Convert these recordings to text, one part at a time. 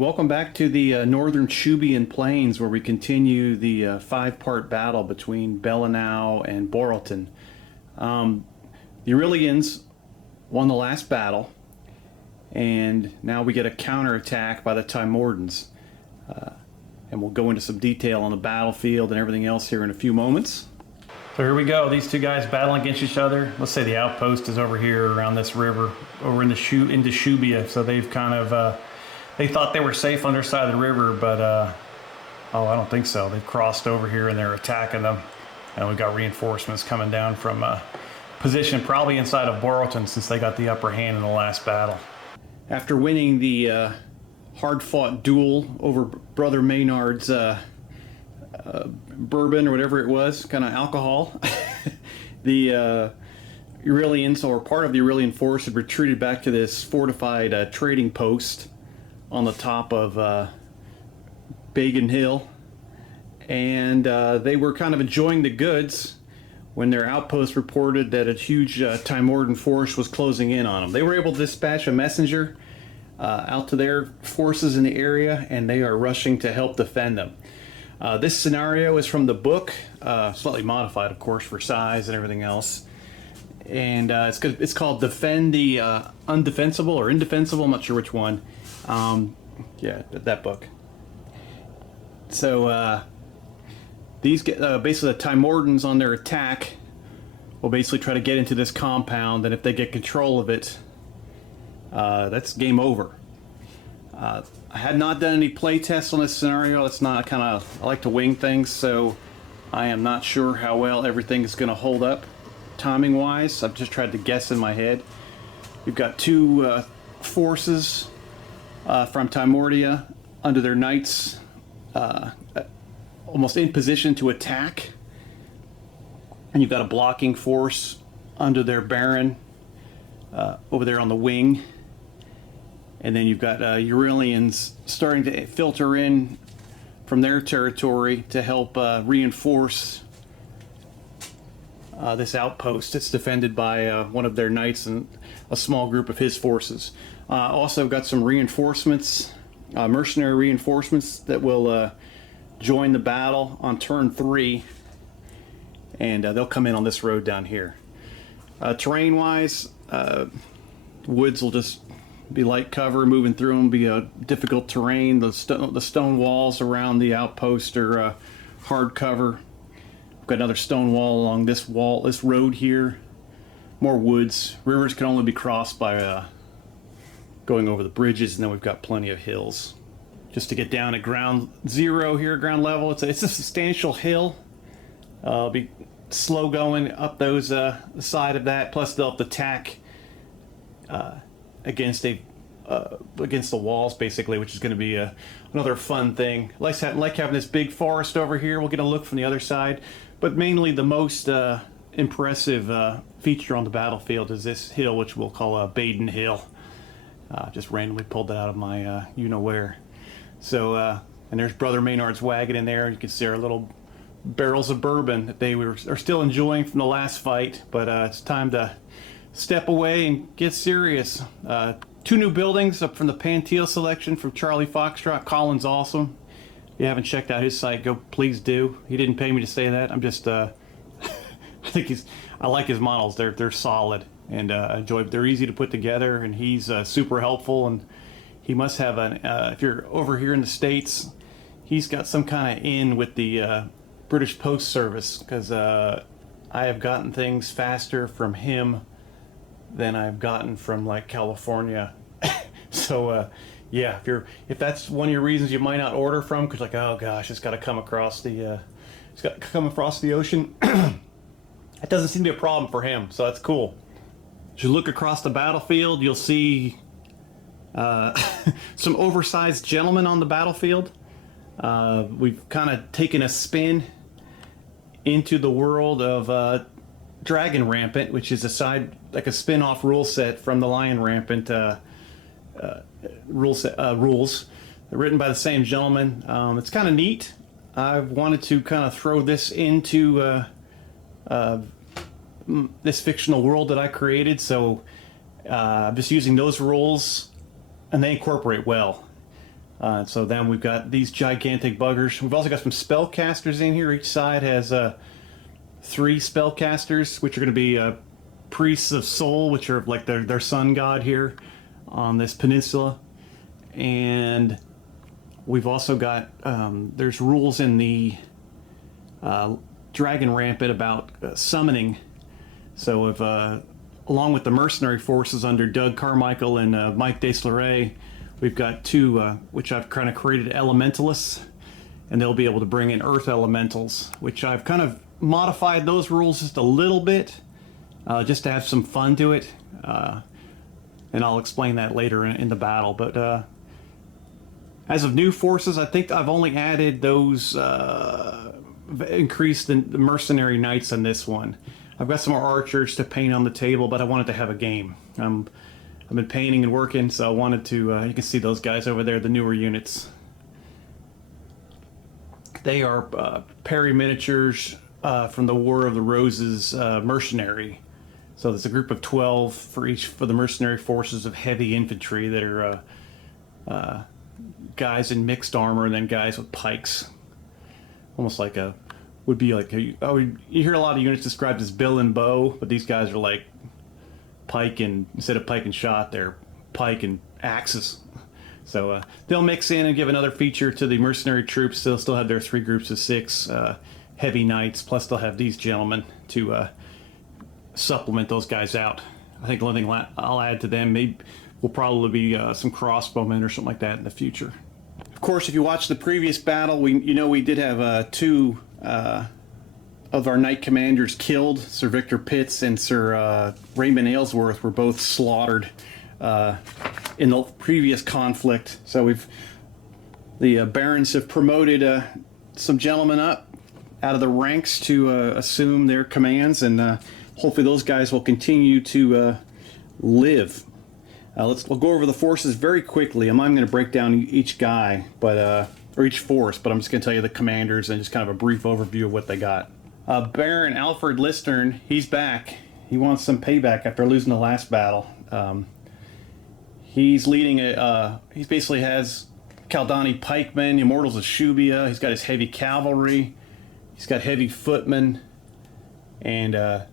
welcome back to the northern Chubian Plains, where we continue the five-part battle between Bellenau and Boroghton. The Aurelians won the last battle, and now we get a counterattack by the Timordans. And we'll go into some detail on the battlefield and everything else here in a few moments. So here we go, these two guys battling against each other. Let's say the outpost is over here around this river, over into Shubia, so they've kind of... They thought they were safe on their side of the river, but oh, I don't think so. They've crossed over here and they're attacking them. And we've got reinforcements coming down from position probably inside of Boroghton, since they got the upper hand in the last battle. After winning the hard-fought duel over Brother Maynard's bourbon or whatever it was, kind of alcohol, the Aurelians, or part of the Aurelian force, had retreated back to this fortified trading post on the top of Badon Hill, and they were kind of enjoying the goods when their outpost reported that a huge Timordan force was closing in on them. They were able to dispatch a messenger out to their forces in the area, and they are rushing to help defend them. This scenario is from the book, slightly modified, of course, for size and everything else. And it's called Defend the Undefensible, or Indefensible, I'm not sure which one. Yeah, that book. So these basically the Timordans on their attack will basically try to get into this compound, and if they get control of it, that's game over. I had not done any play tests on this scenario. It's not I like to wing things, so I am not sure how well everything is going to hold up timing wise. I've just tried to guess in my head. We've got two forces from Timordia under their knights, almost in position to attack, and you've got a blocking force under their baron over there on the wing, and then you've got Aurelians starting to filter in from their territory to help reinforce this outpost. It's defended by one of their knights and a small group of his forces. Also got some reinforcements, mercenary reinforcements that will join the battle on turn 3, and they'll come in on this road down here. Terrain wise, woods will just be light cover, moving through them be a difficult terrain. The stone walls around the outpost are hard cover. We've got another stone wall along this road here. More woods. Rivers can only be crossed by going over the bridges, and then we've got plenty of hills. Just to get down at ground zero here, ground level, it's a substantial hill. It'll be slow going up those the side of that. Plus they'll have to tack against the walls, basically, which is going to be another fun thing. Like having this big forest over here. We'll get a look from the other side, but mainly the most impressive feature on the battlefield is this hill, which we'll call Badon Hill. Just randomly pulled that out of my you-know-where. So, and there's Brother Maynard's wagon in there. You can see our little barrels of bourbon that they are still enjoying from the last fight, but it's time to step away and get serious. 2 new buildings up from the Panteal selection from Charlie Foxtrot. Colin's awesome. If you haven't checked out his site, please do. He didn't pay me to say that. I'm just I like his models. They're solid, and they're easy to put together, and he's super helpful. And he must have if you're over here in the States, he's got some kind of in with the British Post Service, because I have gotten things faster from him than I've gotten from like California. So yeah, if that's one of your reasons you might not order from, because like, oh gosh, it's got to come across the ocean. That doesn't seem to be a problem for him, so that's cool. As you look across the battlefield, you'll see some oversized gentlemen on the battlefield. We've kind of taken a spin into the world of Lion Rampant, which is like a spin-off rule set from the Lion Rampant rules. They're written by the same gentleman. It's kind of neat. I've wanted to kind of throw this into this fictional world that I created, so I'm just using those rules, and they incorporate well. So then we've got these gigantic buggers. We've also got some spellcasters in here. Each side has 3 spellcasters, which are going to be priests of soul, which are like their sun god here on this peninsula. And we've also got there's rules in the Dragon Rampant about summoning. So if along with the mercenary forces under Doug Carmichael and Mike Deslauriers, we've got 2 which I've kind of created elementalists, and they'll be able to bring in earth elementals, which I've kind of modified those rules just a little bit, just to have some fun to it, and I'll explain that later in the battle. But as of new forces, I think I've only added those, increased the mercenary knights on this one. I've got some more archers to paint on the table, but I wanted to have a game. I've been painting and working, so I wanted to, you can see those guys over there, the newer units. They are Perry miniatures from the War of the Roses mercenary. So there's a group of 12 for the mercenary forces of heavy infantry that are guys in mixed armor, and then guys with pikes. Almost like you hear a lot of units described as bill and bow, but these guys are like pike, and instead of pike and shot, they're pike and axes. So they'll mix in and give another feature to the mercenary troops. They'll still have their 3 groups of 6 heavy knights, plus they'll have these gentlemen to supplement those guys out. I think the only thing I'll add to them will probably be some crossbowmen or something like that in the future. Of course, if you watch the previous battle, we did have 2 of our knight commanders killed. Sir Victor Pitts and Sir Raymond Aylesworth were both slaughtered in the previous conflict. So the barons have promoted some gentlemen up out of the ranks to assume their commands, and hopefully those guys will continue to live. We'll go over the forces very quickly. I'm not going to break down each guy, or each force, but I'm just going to tell you the commanders and just kind of a brief overview of what they got. Baron Alfred Listern, he's back. He wants some payback after losing the last battle. He's leading he basically has Kaldani pikemen, Immortals of Shubia. He's got his heavy cavalry. He's got heavy footmen, and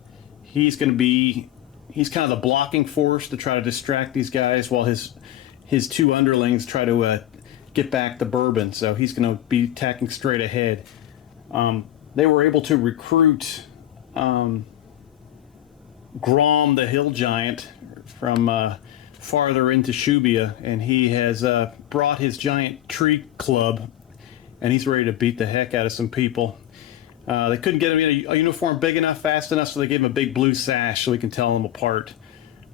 he's kind of the blocking force to try to distract these guys, while his 2 underlings try to get back the Bourbon. So he's going to be attacking straight ahead. They were able to recruit Grom the Hill Giant from farther into Shubia, and he has brought his giant tree club, and he's ready to beat the heck out of some people. They couldn't get him in a uniform big enough, fast enough, so they gave him a big blue sash so we can tell them apart.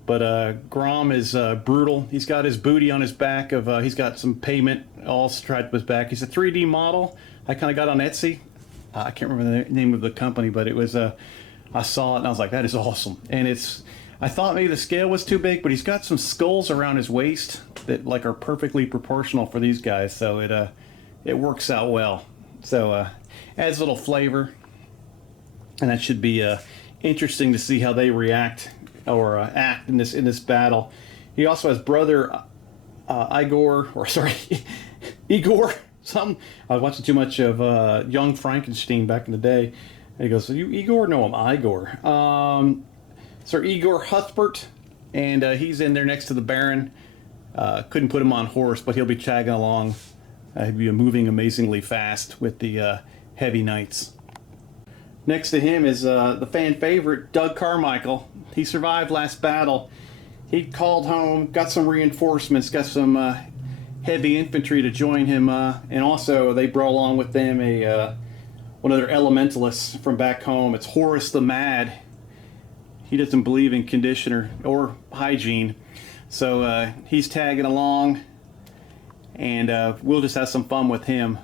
But Grom is brutal. He's got his booty on his back. He's got some payment all striped with his back. He's a 3D model I kind of got on Etsy. I can't remember the name of the company, but it was I saw it and I was like, that is awesome. And I thought maybe the scale was too big, but he's got some skulls around his waist that are perfectly proportional for these guys, so it works out well. So adds a little flavor, and that should be interesting to see how they react or act in this battle. He also has brother Igor. I was watching too much of Young Frankenstein back in the day. And he goes, "Are you Igor?" "No, I'm Igor." Sir Igor Huthbert, and he's in there next to the Baron. Couldn't put him on horse, but he'll be tagging along. He'll be moving amazingly fast with the heavy knights. Next to him is the fan favorite, Doug Carmichael. He survived last battle. He called home, got some reinforcements, got some heavy infantry to join him, and also they brought along with them one of their elementalists from back home. It's Horace the Mad. He doesn't believe in conditioner or hygiene, so he's tagging along, and we'll just have some fun with him.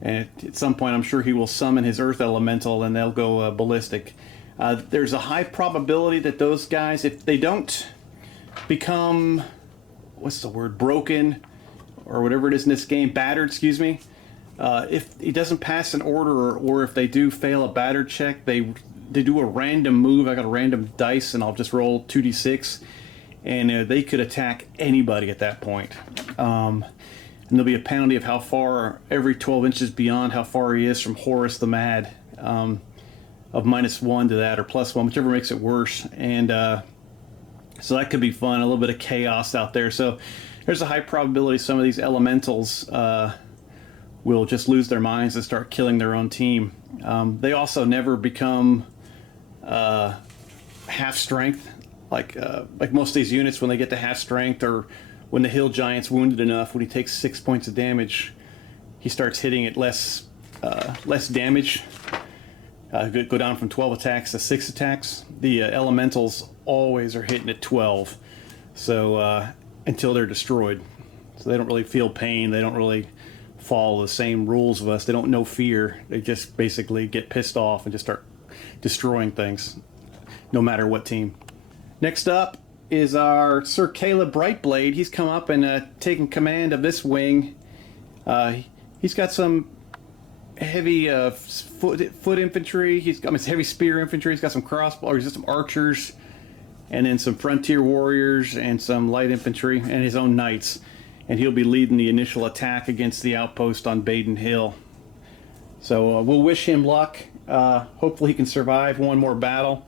And at some point, I'm sure he will summon his Earth Elemental, and they'll go ballistic. There's a high probability that those guys, if they don't become, broken, or whatever it is in this game, battered, excuse me, if he doesn't pass an order, or if they do fail a batter check, they do a random move. I got a random dice, and I'll just roll 2d6, and they could attack anybody at that point. and there'll be a penalty of how far, every 12 inches beyond how far he is from Horus the Mad, of -1 to that or +1, whichever makes it worse. And so that could be fun, a little bit of chaos out there. So there's a high probability some of these elementals will just lose their minds and start killing their own team. They also never become half strength, like most of these units. When they get to half strength, or when the hill giant's wounded enough, when he takes 6 points of damage, he starts hitting at less damage. Go down from 12 attacks to 6 attacks. The elementals always are hitting at 12, so until they're destroyed. So they don't really feel pain. They don't really follow the same rules of us. They don't know fear. They just basically get pissed off and just start destroying things, no matter what team. Next up is our Sir Caleb Brightblade. He's come up and taken command of this wing. He's got some heavy foot infantry. He's got heavy spear infantry. He's got some crossbow. He's got some archers, and then some frontier warriors and some light infantry, and his own knights. And he'll be leading the initial attack against the outpost on Badon Hill. So we'll wish him luck. Hopefully he can survive one more battle.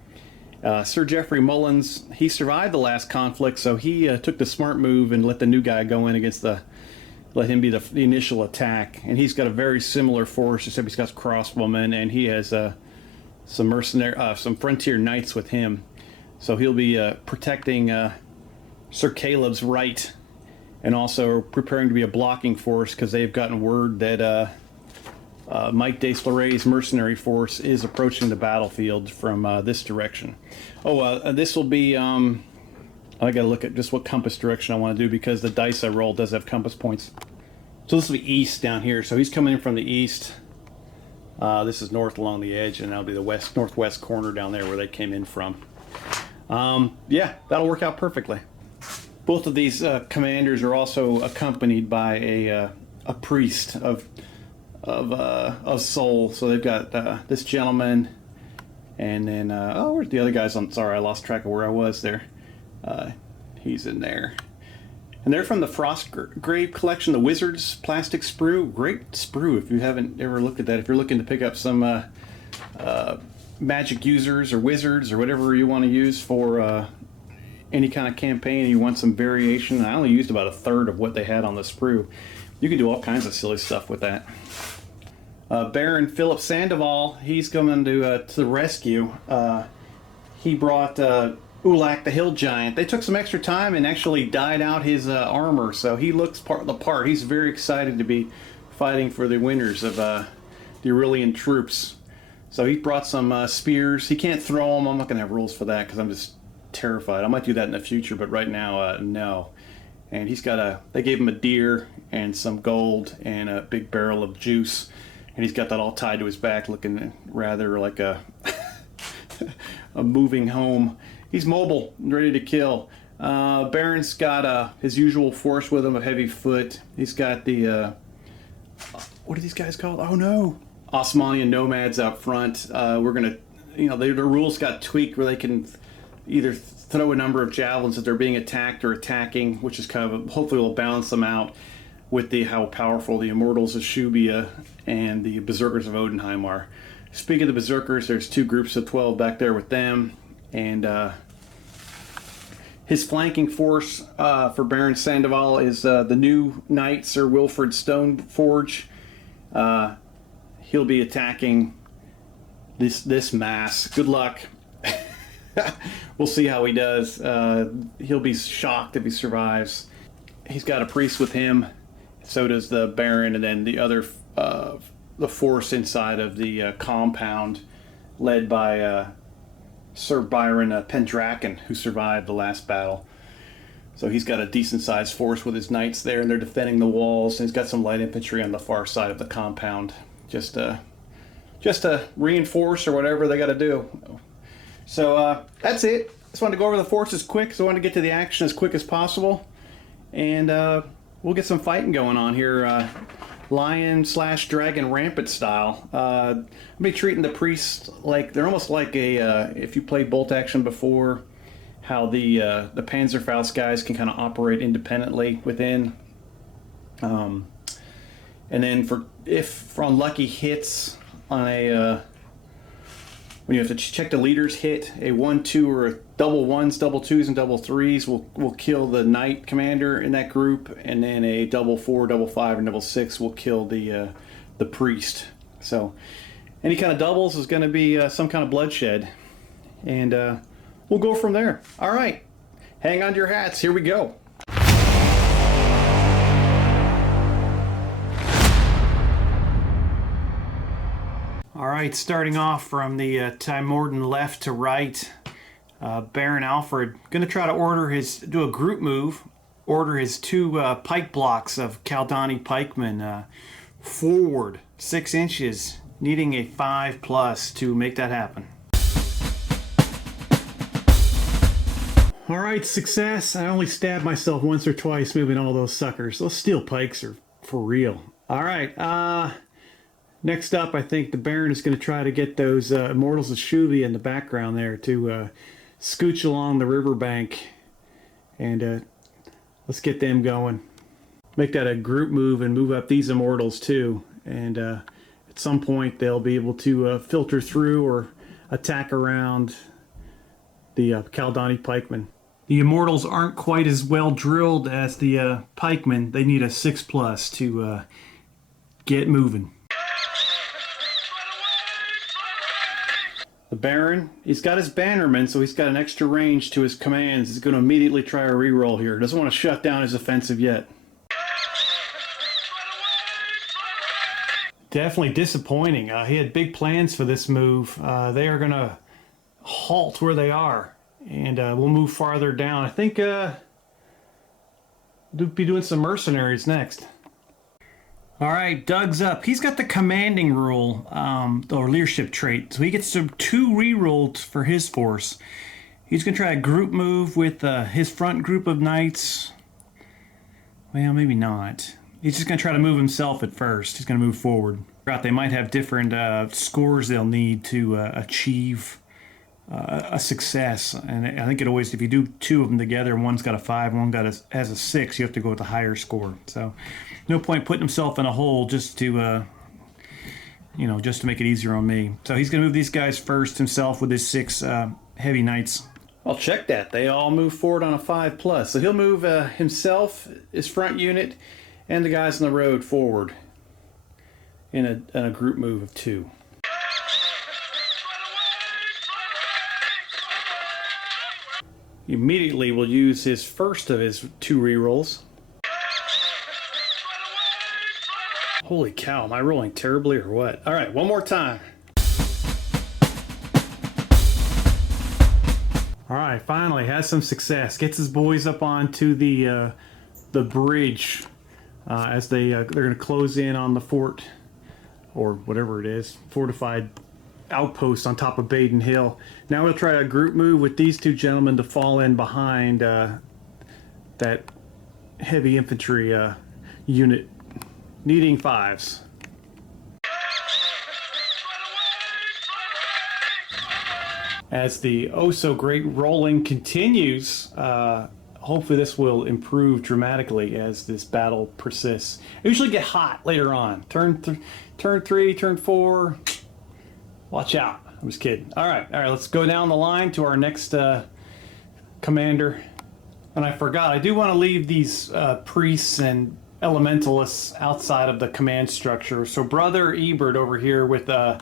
Sir Geoffrey Mullins, he survived the last conflict, so he took the smart move and let the new guy go in against let him be the initial attack. And he's got a very similar force, except he's got crossbowmen, and he has some frontier knights with him. So he'll be protecting Sir Caleb's right, and also preparing to be a blocking force, because they've gotten word that Mike de Sloray's mercenary force is approaching the battlefield from this direction. This will be, I gotta look at just what compass direction I want to do, because the dice I rolled does have compass points. So this will be east down here. So he's coming in from the east. This is north along the edge, and that'll be the northwest corner down there where they came in from. Yeah, that'll work out perfectly. Both of these commanders are also accompanied by a priest of soul. So they've got this gentleman, and then where's the other guys? I'm sorry, I lost track of where I was there. He's in there, and they're from the Frostgrave collection, the Wizard's plastic sprue. Great sprue if you haven't ever looked at that. If you're looking to pick up some magic users or wizards or whatever you want to use for any kind of campaign, and you want some variation. I only used about a third of what they had on the sprue. You can do all kinds of silly stuff with that. Baron Philip Sandoval, he's coming to the rescue. He brought Ulak the Hill Giant. They took some extra time and actually dyed out his armor, so he looks the part. He's very excited to be fighting for the winners of the Aurelian troops. So he brought some spears. He can't throw them. I'm not going to have rules for that because I'm just terrified. I might do that in the future, but right now, no. And he's got they gave him a deer and some gold and a big barrel of juice, and he's got that all tied to his back, looking rather like a moving home. He's mobile and ready to kill. Baron's got his usual force with him, a heavy foot. He's got the what are these guys called? Oh no, Osmanian nomads out front. We're gonna, their rules got tweaked where they can either throw a number of javelins if they're being attacked or attacking, which is kind of hopefully will balance them out with how powerful the Immortals of Shubia and the Berserkers of Odenheim are. Speaking of the Berserkers, there's 2 groups of 12 back there with them, and his flanking force for Baron Sandoval is the new knight, Sir Wilfred Stoneforge. He'll be attacking this mass. Good luck. We'll see how he does. He'll be shocked if he survives. He's got a priest with him. So does the Baron, and then the other the force inside of the compound, led by Sir Byron Pendraken, who survived the last battle. So he's got a decent-sized force with his knights there, and they're defending the walls. And he's got some light infantry on the far side of the compound, just to reinforce or whatever they got to do. So that's it. Just wanted to go over the forces quick, so I wanted to get to the action as quick as possible, and we'll get some fighting going on here, Lion/Dragon Rampant style. I'll be treating the priests like they're almost like if you played Bolt Action before, how the Panzerfaust guys can kind of operate independently within. And then for unlucky hits on a when you have to check the leader's hit, a 1, 2, or a double ones, double twos, and double threes will kill the knight commander in that group, and then a double 4, double 5, and double 6 will kill the priest. So any kind of doubles is going to be some kind of bloodshed, and we'll go from there. All right, hang on to your hats. Here we go. All right, starting off from the Timorden left to right, Baron Alfred going to try to do a group move, order his 2 pike blocks of Kaldani pikemen forward 6 inches, needing a 5+ to make that happen. All right, success. I only stabbed myself once or twice moving all those suckers. Those steel pikes are for real. All right, next up, I think the Baron is going to try to get those Immortals of Shuvia in the background there to scooch along the riverbank, and let's get them going. Make that a group move and move up these Immortals too, and at some point they'll be able to filter through or attack around the Kaldani pikemen. The Immortals aren't quite as well drilled as the pikemen. They need a 6+ to get moving. The Baron, he's got his bannerman, so he's got an extra range to his commands. He's going to immediately try a reroll here. Doesn't want to shut down his offensive yet. Definitely disappointing. He had big plans for this move. They are going to halt where they are, and we'll move farther down. I think we'll be doing some mercenaries next. All right, Doug's up. He's got the commanding rule, or leadership trait, so he gets 2 rerolls for his force. He's going to try a group move with his front group of knights. Well, maybe not. He's just going to try to move himself at first. He's going to move forward. They might have different scores they'll need to achieve a success. And I think it always, if you do 2 of them together, one's got a 5, one has a 6, you have to go with the higher score. So no point putting himself in a hole just to, just to make it easier on me. So he's going to move these guys first himself with his 6 heavy knights. I'll check that. They all move forward on a 5+. So he'll move himself, his front unit, and the guys on the road forward in a group move of 2. Immediately we'll use his first of his 2 rerolls. Holy cow, am I rolling terribly or what? All right, one more time. All right, finally has some success. Gets his boys up onto the bridge as they're going to close in on the fort, or whatever it is, fortified outpost on top of Badon Hill. Now we'll try a group move with these 2 gentlemen to fall in behind that heavy infantry unit, needing 5s. As the oh-so-great rolling continues, hopefully this will improve dramatically as this battle persists. I usually get hot later on. Turn 3, turn 4. Watch out. I'm just kidding. All right, let's go down the line to our next commander. And I forgot, I do want to leave these priests and elementalists outside of the command structure. So Brother Ebert over here with the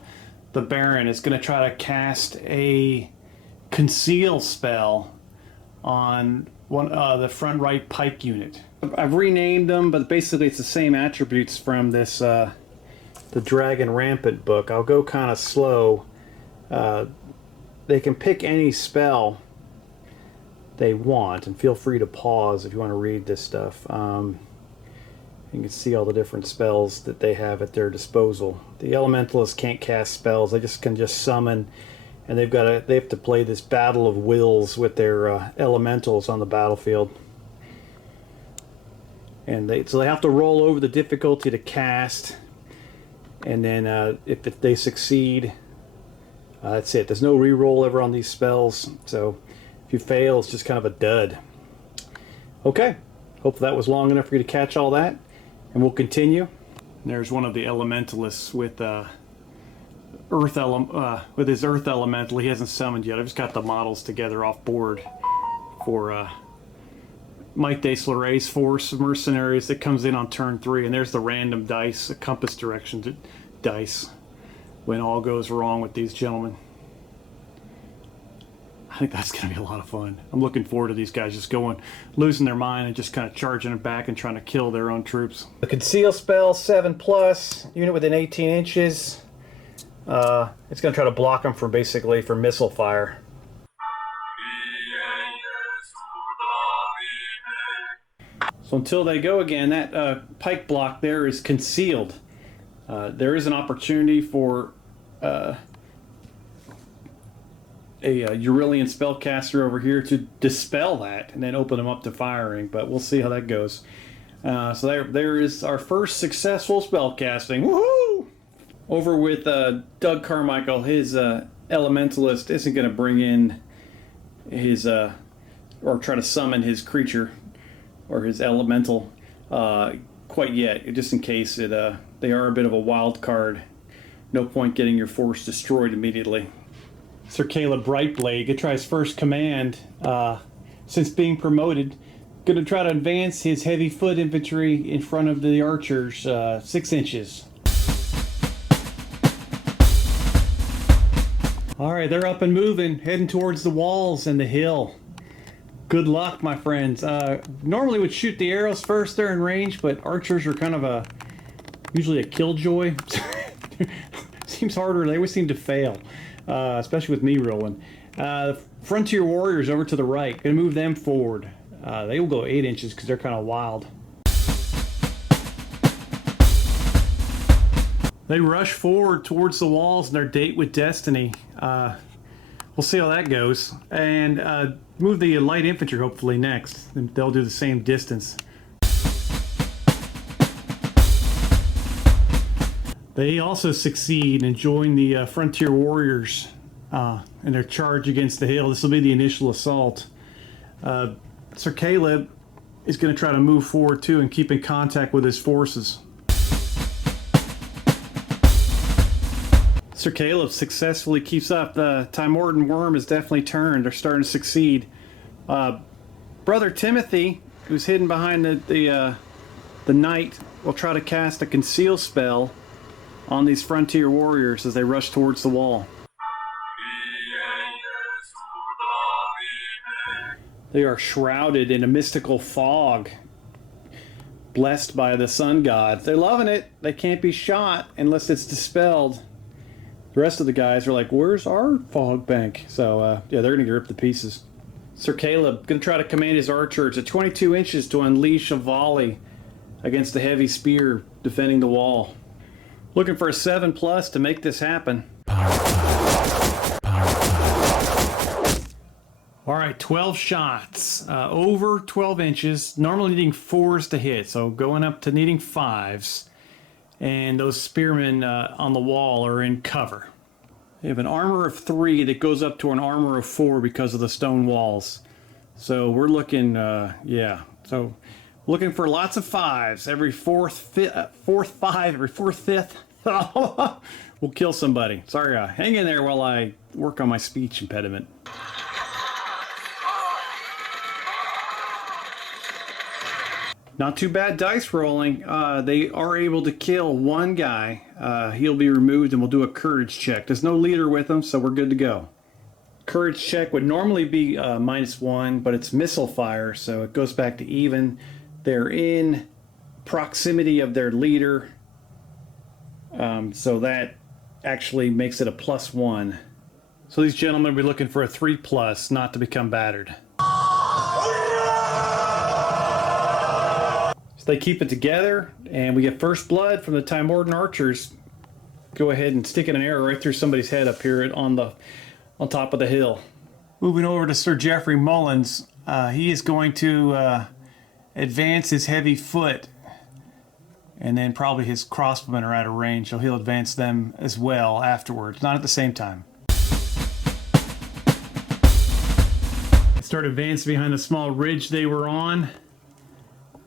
Baron is going to try to cast a conceal spell on the front right pike unit. I've renamed them, but basically it's the same attributes from this the Lion Rampant book. I'll go kind of slow. They can pick any spell they want, and feel free to pause if you want to read this stuff. You can see all the different spells that they have at their disposal. The elementalists can't cast spells; they can just summon, and they have to play this battle of wills with their elementals on the battlefield. And so they have to roll over the difficulty to cast, and then if they succeed, that's it. There's no reroll ever on these spells, so if you fail, it's just kind of a dud. Okay, hope that was long enough for you to catch all that. And And we'll continue. There's one of the elementalists with with his earth elemental. He hasn't summoned yet. I've just got the models together off board for Mike de Slauret's force of mercenaries that comes in on turn 3. And there's the random dice, a compass direction dice, when all goes wrong with these gentlemen. I think that's going to be a lot of fun. I'm looking forward to these guys just losing their mind and just kind of charging it back and trying to kill their own troops. The conceal spell, 7+, unit within 18 inches. It's going to try to block them from missile fire. So until they go again, that pike block there is concealed. There is an opportunity for a Aurelian spellcaster over here to dispel that and then open them up to firing, but we'll see how that goes. So there is our first successful spellcasting. Woohoo! Over with Doug Carmichael, his elementalist isn't going to bring in his or try to summon his creature or his elemental quite yet, just in case they are a bit of a wild card. No point getting your force destroyed immediately. Sir Caleb Brightblade gonna try his first command since being promoted. Gonna try to advance his heavy foot infantry in front of the archers 6 inches. Alright, they're up and moving, heading towards the walls and the hill. Good luck, my friends. Normally would shoot the arrows first, they're in range, but archers are kind of usually a killjoy. Seems harder, they always seem to fail. Especially with me rolling. Frontier Warriors over to the right. Gonna move them forward. They will go 8 inches because they're kind of wild. They rush forward towards the walls in their date with destiny. We'll see how that goes. And move the light infantry hopefully next. And they'll do the same distance. They also succeed in join the Frontier Warriors in their charge against the hill. This will be the initial assault. Sir Caleb is going to try to move forward too and keep in contact with his forces. Sir Caleb successfully keeps up. The Timordan worm is definitely turned. They're starting to succeed. Brother Timothy, who's hidden behind the knight, will try to cast a conceal spell on these Frontier Warriors as they rush towards the wall. They are shrouded in a mystical fog, blessed by the sun gods. They're loving it. They can't be shot unless it's dispelled. The rest of the guys are like, where's our fog bank? So, yeah, they're going to get ripped to pieces. Sir Caleb going to try to command his archers at 22 inches to unleash a volley against the heavy spear defending the wall. Looking for a 7+ to make this happen. Alright, 12 shots. Over 12 inches. Normally needing 4s to hit, so going up to needing 5s. And those spearmen on the wall are in cover. They have an armor of 3 that goes up to an armor of 4 because of the stone walls. So we're looking, yeah. So looking for lots of 5s. Every fourth 5, every fourth 5th. We'll kill somebody. Sorry, hang in there while I work on my speech impediment. Not too bad dice rolling. They are able to kill one guy. He'll be removed and we'll do a courage check. There's no leader with him, so we're good to go. Courage check would normally be -1, but it's missile fire, so it goes back to even. They're in proximity of their leader. So that actually makes it a +1. So these gentlemen will be looking for a 3+, not to become battered. So they keep it together, and we get first blood from the Timordan archers. Go ahead and stick an arrow right through somebody's head up here on top of the hill. Moving over to Sir Geoffrey Mullins, he is going to advance his heavy foot. And then probably his crossbowmen are out of range, so he'll advance them as well afterwards. Not at the same time. Start advancing behind the small ridge they were on.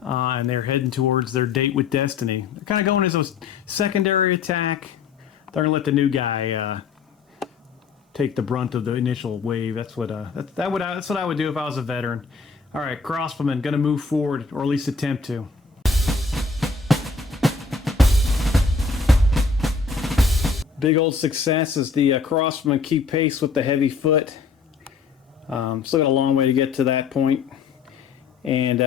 and they're heading towards their date with Destiny. They're kind of going as a secondary attack. They're gonna let the new guy take the brunt of the initial wave. That's what that's what I would do if I was a veteran. All right, crossbowmen gonna move forward, or at least attempt to. Big old success as the crossbowmen keep pace with the heavy foot. Still got a long way to get to that point. And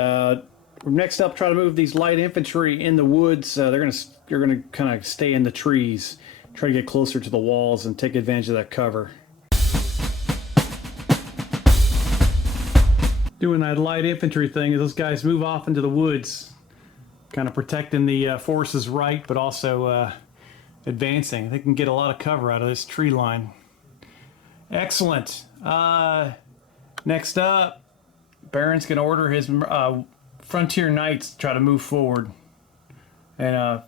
next up, try to move these light infantry in the woods. They're gonna kind of stay in the trees, try to get closer to the walls and take advantage of that cover. Doing that light infantry thing is those guys move off into the woods, kind of protecting the forces right, but also advancing. They can get a lot of cover out of this tree line. Excellent. Next up, Baron's going to order his frontier knights to try to move forward, and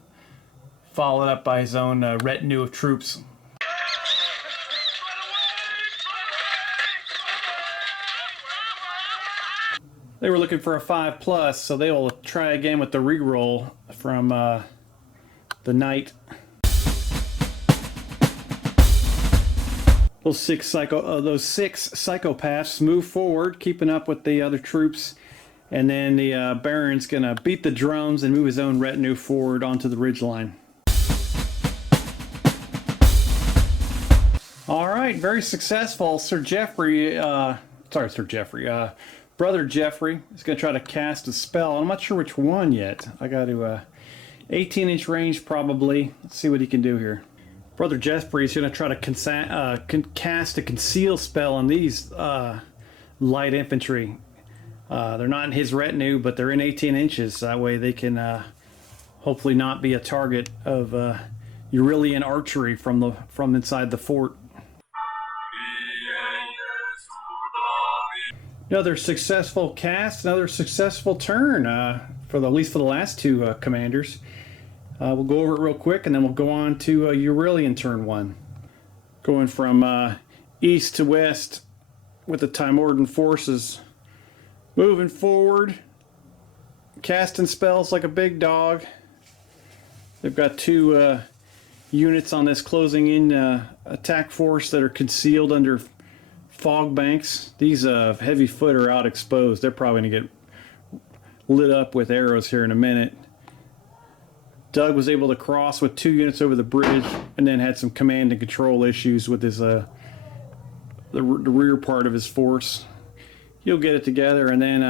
followed up by his own retinue of troops. They were looking for a 5+, so they will try again with the reroll from the knight. Those six psychopaths move forward, keeping up with the other troops, and then the Baron's gonna beat the drums and move his own retinue forward onto the ridgeline. All right, very successful. Brother Geoffrey is gonna try to cast a spell. I'm not sure which one yet. I got to 18-inch range probably. Let's see what he can do here. Brother Geoffrey is going to try to cast a conceal spell on these light infantry. They're not in his retinue, but they're in 18 inches. That way they can hopefully not be a target of Aurelian archery from inside the fort. Another successful cast, another successful turn at least for the last two commanders. We'll go over it real quick, and then we'll go on to Aurelian turn 1. Going from east to west with the Timordan forces. Moving forward, casting spells like a big dog. They've got two units on this closing in attack force that are concealed under fog banks. These heavy foot are out exposed. They're probably going to get lit up with arrows here in a minute. Doug was able to cross with 2 units over the bridge, and then had some command and control issues with his the rear part of his force. He'll get it together, and then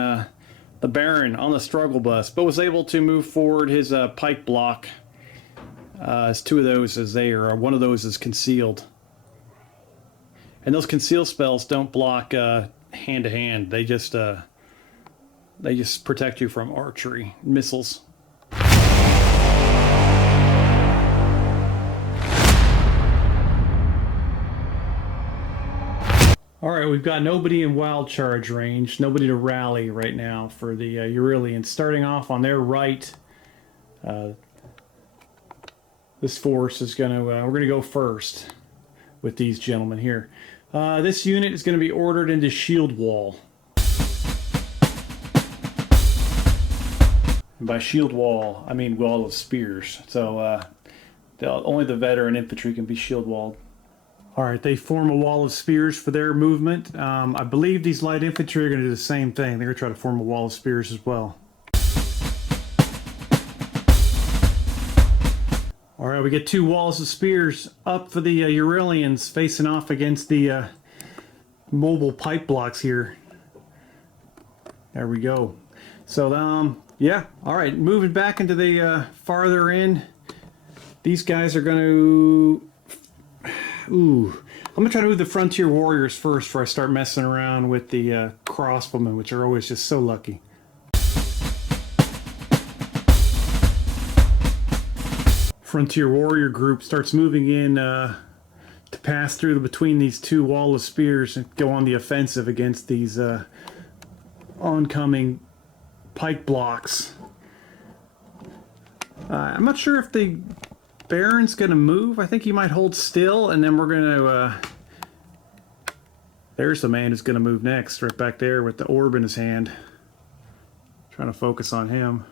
the Baron on the struggle bus, but was able to move forward his pike block. As 2 of those is there, one of those is concealed. And those conceal spells don't block hand to hand. They just protect you from archery missiles. Alright, we've got nobody in wild charge range, nobody to rally right now for the Aurelians. Starting off on their right, this force is going to, we're going to go first with these gentlemen here. This unit is going to be ordered into shield wall. And by shield wall, I mean wall of spears. So only the veteran infantry can be shield walled. Alright, they form a wall of spears for their movement. I believe these light infantry are going to do the same thing. They're going to try to form a wall of spears as well. Alright, we get 2 walls of spears up for the Aurelians, facing off against the mobile pipe blocks here. There we go. So, yeah, alright, moving back into the farther in. These guys are going to... I'm going to try to move the Frontier Warriors first before I start messing around with the crossbowmen, which are always just so lucky. Frontier Warrior group starts moving in to pass through between these 2 wall of spears and go on the offensive against these oncoming pike blocks. I'm not sure if the Baron's going to move. I think he might hold still, and then we're going to... there's the man who's going to move next, right back there with the orb in his hand. Trying to focus on him.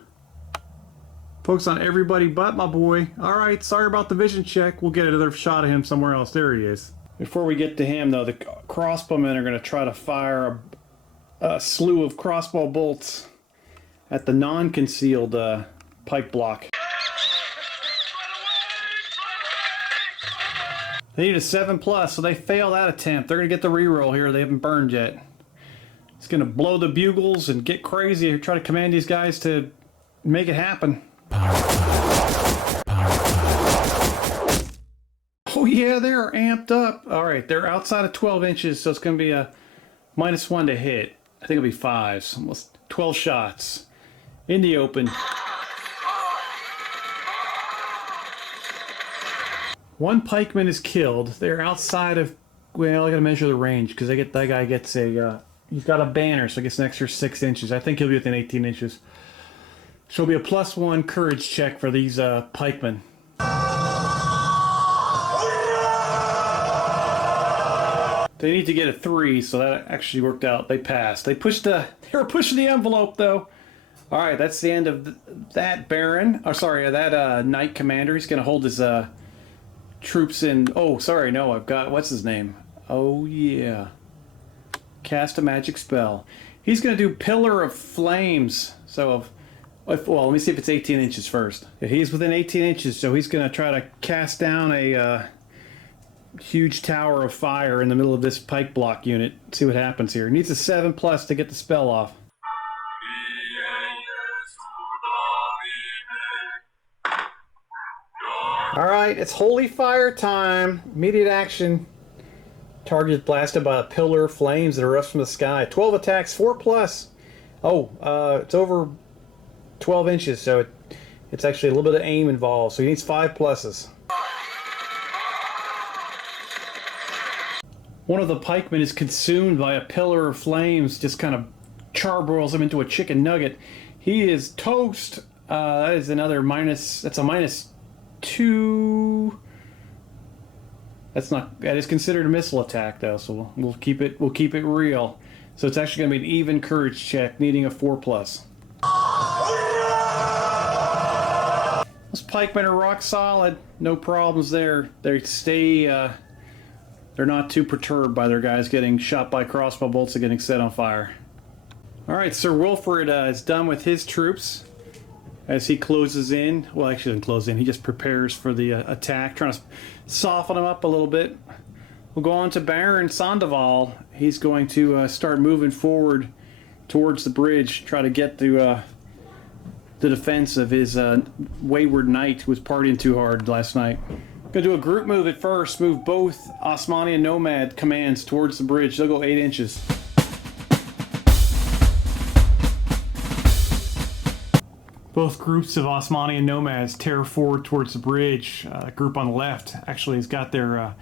Focus on everybody but my boy. All right, sorry about the vision check. We'll get another shot of him somewhere else. There he is. Before we get to him, though, the crossbowmen are going to try to fire a slew of crossbow bolts at the non-concealed pike block. They need a 7+, so they fail that attempt. They're going to get the reroll here. They haven't burned yet. It's going to blow the bugles and get crazy and try to command these guys to make it happen. Oh yeah, they're amped up. All right, they're outside of 12 inches, so it's going to be a -1 to hit. I think it'll be 5, so almost 12 shots in the open. One pikeman is killed. They're outside of, well, I gotta measure the range because that guy gets a, he's got a banner, so he gets an extra 6 inches. I think he'll be within 18 inches. So it'll be a +1 courage check for these pikemen. They need to get a 3, so that actually worked out. They passed. They were pushing the envelope, though. All right, that's the end of that Baron. Oh, sorry, that Knight Commander. He's going to hold his troops in. Oh, sorry, no, I've got, what's his name? Oh, yeah. Cast a magic spell. He's going to do Pillar of Flames. So, well, let me see if it's 18 inches first. Yeah, he's within 18 inches, so he's going to try to cast down a huge tower of fire in the middle of this pike block unit. See what happens here. He needs a 7+ to get the spell off. Alright, it's holy fire time. Immediate action. Target is blasted by a pillar of flames that erupt from the sky. 12 attacks, 4+. Oh, it's over 12 inches, so it's actually a little bit of aim involved. So he needs 5+. One of the pikemen is consumed by a pillar of flames, just kind of charbroils him into a chicken nugget. He is toast. That is another minus. That's a -2. That is considered a missile attack though, so we'll keep it real. So it's actually going to be an even courage check, needing a 4+. Those pikemen are rock solid. No problems there. They stay. They're not too perturbed by their guys getting shot by crossbow bolts and getting set on fire. Alright, Sir Wilfred is done with his troops as he closes in. Well, actually doesn't close in. He just prepares for the attack, trying to soften them up a little bit. We'll go on to Baron Sandoval. He's going to start moving forward towards the bridge, try to get to the defense of his wayward knight who was partying too hard last night. Gonna do a group move at first. Move both Osmani and Nomad commands towards the bridge. They'll go 8 inches. Both groups of Osmani and Nomads tear forward towards the bridge. Group on the left actually has got their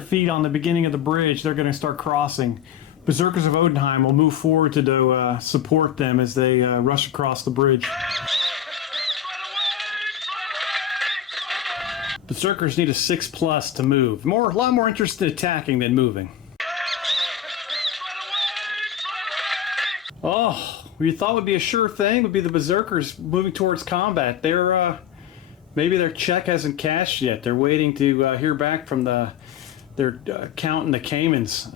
feet on the beginning of the bridge. They're going to start crossing. Berserkers of Odenheim will move forward to support them as they rush across the bridge. Berserkers need a 6+ to move. A lot more interested in attacking than moving. Oh, what you thought would be a sure thing would be the Berserkers moving towards combat. They're maybe their check hasn't cashed yet. They're waiting to hear back from their count in the Caymans.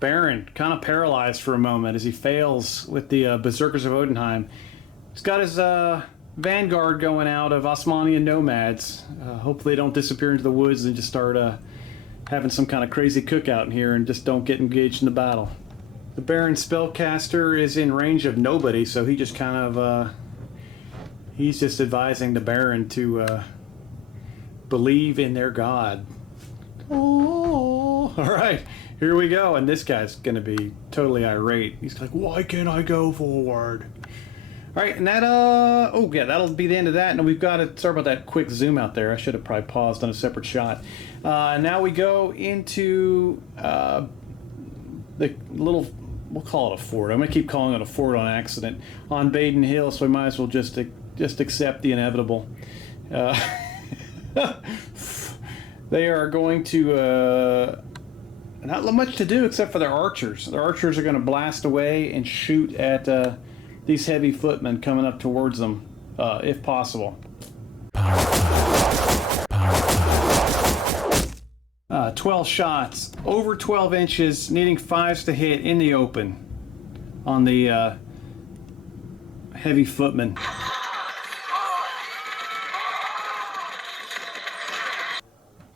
Baron kind of paralyzed for a moment as he fails with the Berserkers of Odenheim. He's got his vanguard going out of Osmani and Nomads. Hopefully they don't disappear into the woods and just start having some kind of crazy cookout in here and just don't get engaged in the battle. The Baron spellcaster is in range of nobody, so he just kind of he's just advising the Baron to believe in their god. Oh, all right, here we go. And this guy's gonna be totally irate. He's like, why can't I go forward? All right, and that, oh yeah, that'll be the end of that. And we've got to, sorry about that quick zoom out there. I should have probably paused on a separate shot. Now we go into the little, we'll call it a fort. I'm gonna keep calling it a fort on accident, on Badon Hill, so we might as well just accept the inevitable. They are going to, not much to do except for their archers. Their archers are gonna blast away and shoot at these heavy footmen coming up towards them, if possible. 12 shots, over 12 inches, needing 5s to hit in the open on the heavy footmen.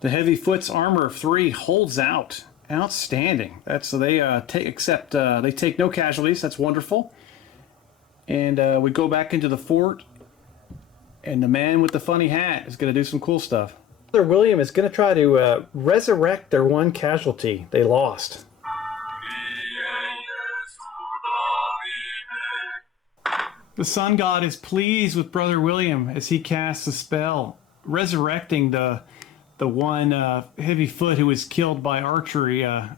The heavy foot's armor of 3 holds out. Outstanding. That's they they take no casualties. That's wonderful. And we go back into the fort, and the man with the funny hat is going to do some cool stuff. Brother William is going to try to resurrect their one casualty they lost. The sun god is pleased with Brother William as he casts a spell, resurrecting the one heavy foot who was killed by archery a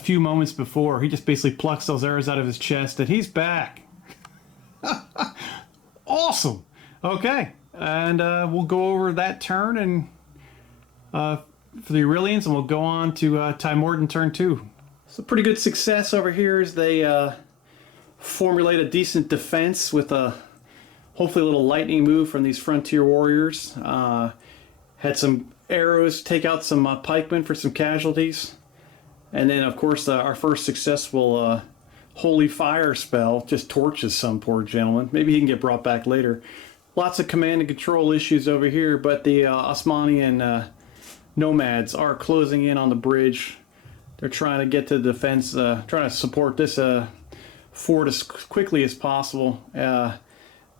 few moments before. He just basically plucks those arrows out of his chest, and he's back. Awesome. Okay, and we'll go over that turn and for the Aurelians, and we'll go on to Tymorden turn 2. So pretty good success over here as they formulate a decent defense with hopefully a little lightning move from these frontier warriors. Had some arrows take out some pikemen for some casualties, and then of course our first successful holy fire spell just torches some poor gentleman. Maybe he can get brought back later. Lots of command and control issues over here, but the Osmanian nomads are closing in on the bridge. They're trying to get to the defense, trying to support this fort as quickly as possible.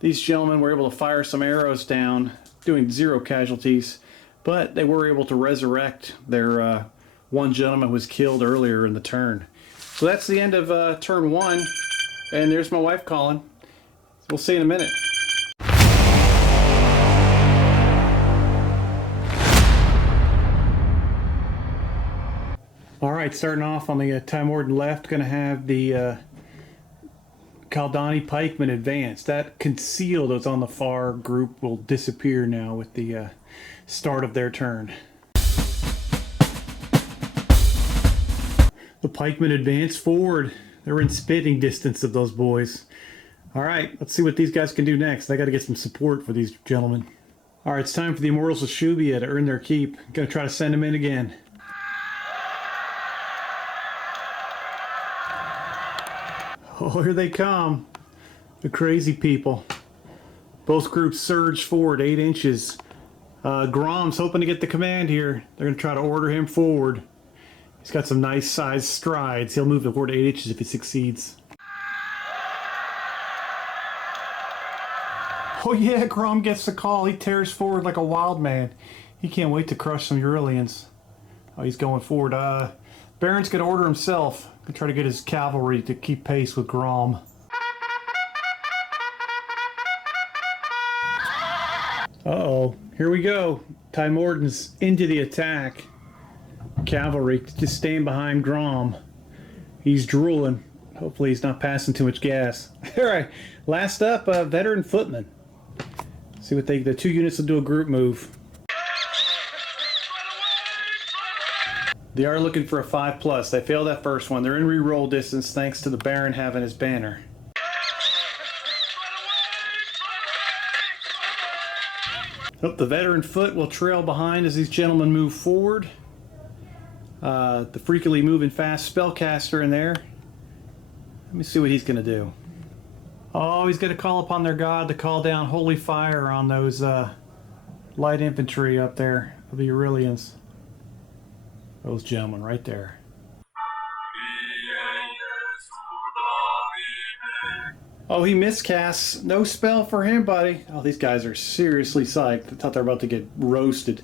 These gentlemen were able to fire some arrows down, doing 0 casualties, but they were able to resurrect their one gentleman who was killed earlier in the turn. So that's the end of turn 1, and there's my wife calling. We'll see you in a minute. All right, starting off on the Tymorden left, going to have the Kaldani pikemen advance. That conceal that's on the far group will disappear now with the start of their turn. The pikemen advance forward. They're in spitting distance of those boys. All right, let's see what these guys can do next. I got to get some support for these gentlemen. All right, it's time for the Immortals of Shubia to earn their keep. Going to try to send them in again. Oh, here they come. The crazy people. Both groups surge forward 8 inches. Grom's hoping to get the command here. They're going to try to order him forward. He's got some nice sized strides. He'll move forward 8 inches if he succeeds. Oh yeah, Grom gets the call. He tears forward like a wild man. He can't wait to crush some Aurelians. Oh, he's going forward. Baron's going to order himself. Going to try to get his cavalry to keep pace with Grom. Uh-oh. Here we go. Tymorden's into the attack. Cavalry just staying behind Grom. He's drooling. Hopefully he's not passing too much gas. All right. Last up, veteran footmen. See what the 2 units will do a group move. They are looking for a 5+. They failed that first one. They're in re-roll distance thanks to the Baron having his banner. Oh, the veteran foot will trail behind as these gentlemen move forward. The freakily moving fast spellcaster in there. Let me see what he's going to do. Oh, he's going to call upon their god to call down holy fire on those light infantry up there of the Aurelians. Those gentlemen right there. Oh, he miscasts. No spell for him, buddy. Oh, these guys are seriously psyched. I thought they were about to get roasted.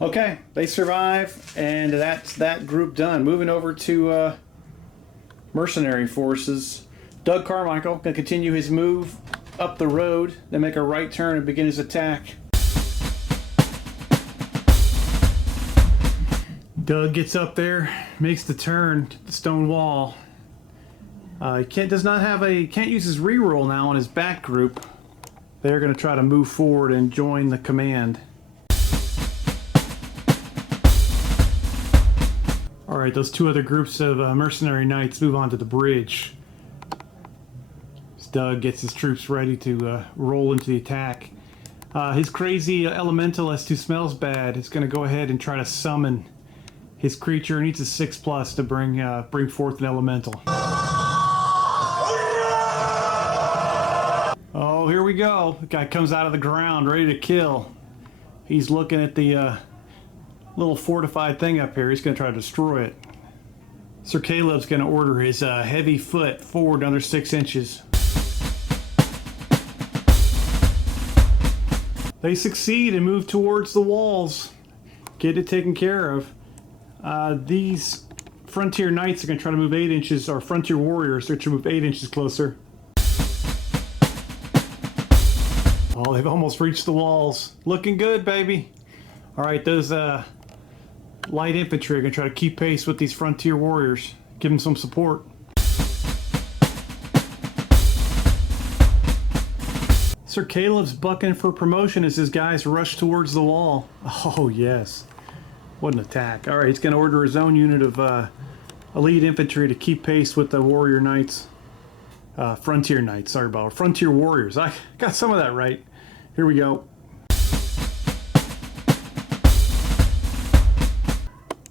Okay, they survive, and that's that group done. Moving over to mercenary forces. Doug Carmichael going to continue his move up the road, then make a right turn and begin his attack. Doug gets up there, makes the turn to the stone wall. He can't use his reroll now on his back group. They're going to try to move forward and join the command. All right, those 2 other groups of mercenary knights move on to the bridge. Doug gets his troops ready to roll into the attack. His crazy elementalist who smells bad is going to go ahead and try to summon his creature. He needs a 6+ to bring forth an elemental. Oh, here we go. The guy comes out of the ground ready to kill. He's looking at the little fortified thing up here. He's going to try to destroy it. Sir Caleb's going to order his heavy foot forward another 6 inches. They succeed and move towards the walls. Get it taken care of. These Frontier Knights are going to try to move 8 inches, or Frontier Warriors, they're trying to move 8 inches closer. Oh, they've almost reached the walls. Looking good, baby. Alright, those light infantry are going to try to keep pace with these Frontier Warriors. Give them some support. Sir Caleb's bucking for promotion as his guys rush towards the wall. Oh, yes. What an attack. Alright, he's going to order his own unit of elite infantry to keep pace with the Warrior Knights. Frontier Knights, sorry about it. Frontier Warriors. I got some of that right. Here we go.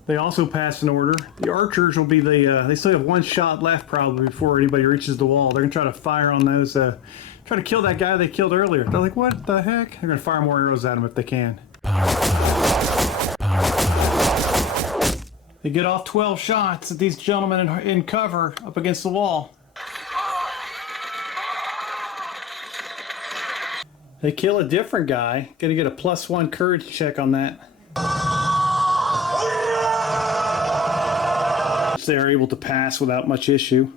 They also pass an order. The archers will be they still have 1 shot left probably before anybody reaches the wall. They're going to try to fire on those, try to kill that guy they killed earlier. They're like, what the heck? They're going to fire more arrows at him if they can. They get off 12 shots at these gentlemen in cover up against the wall. They kill a different guy. Gonna get a +1 courage check on that. They're able to pass without much issue.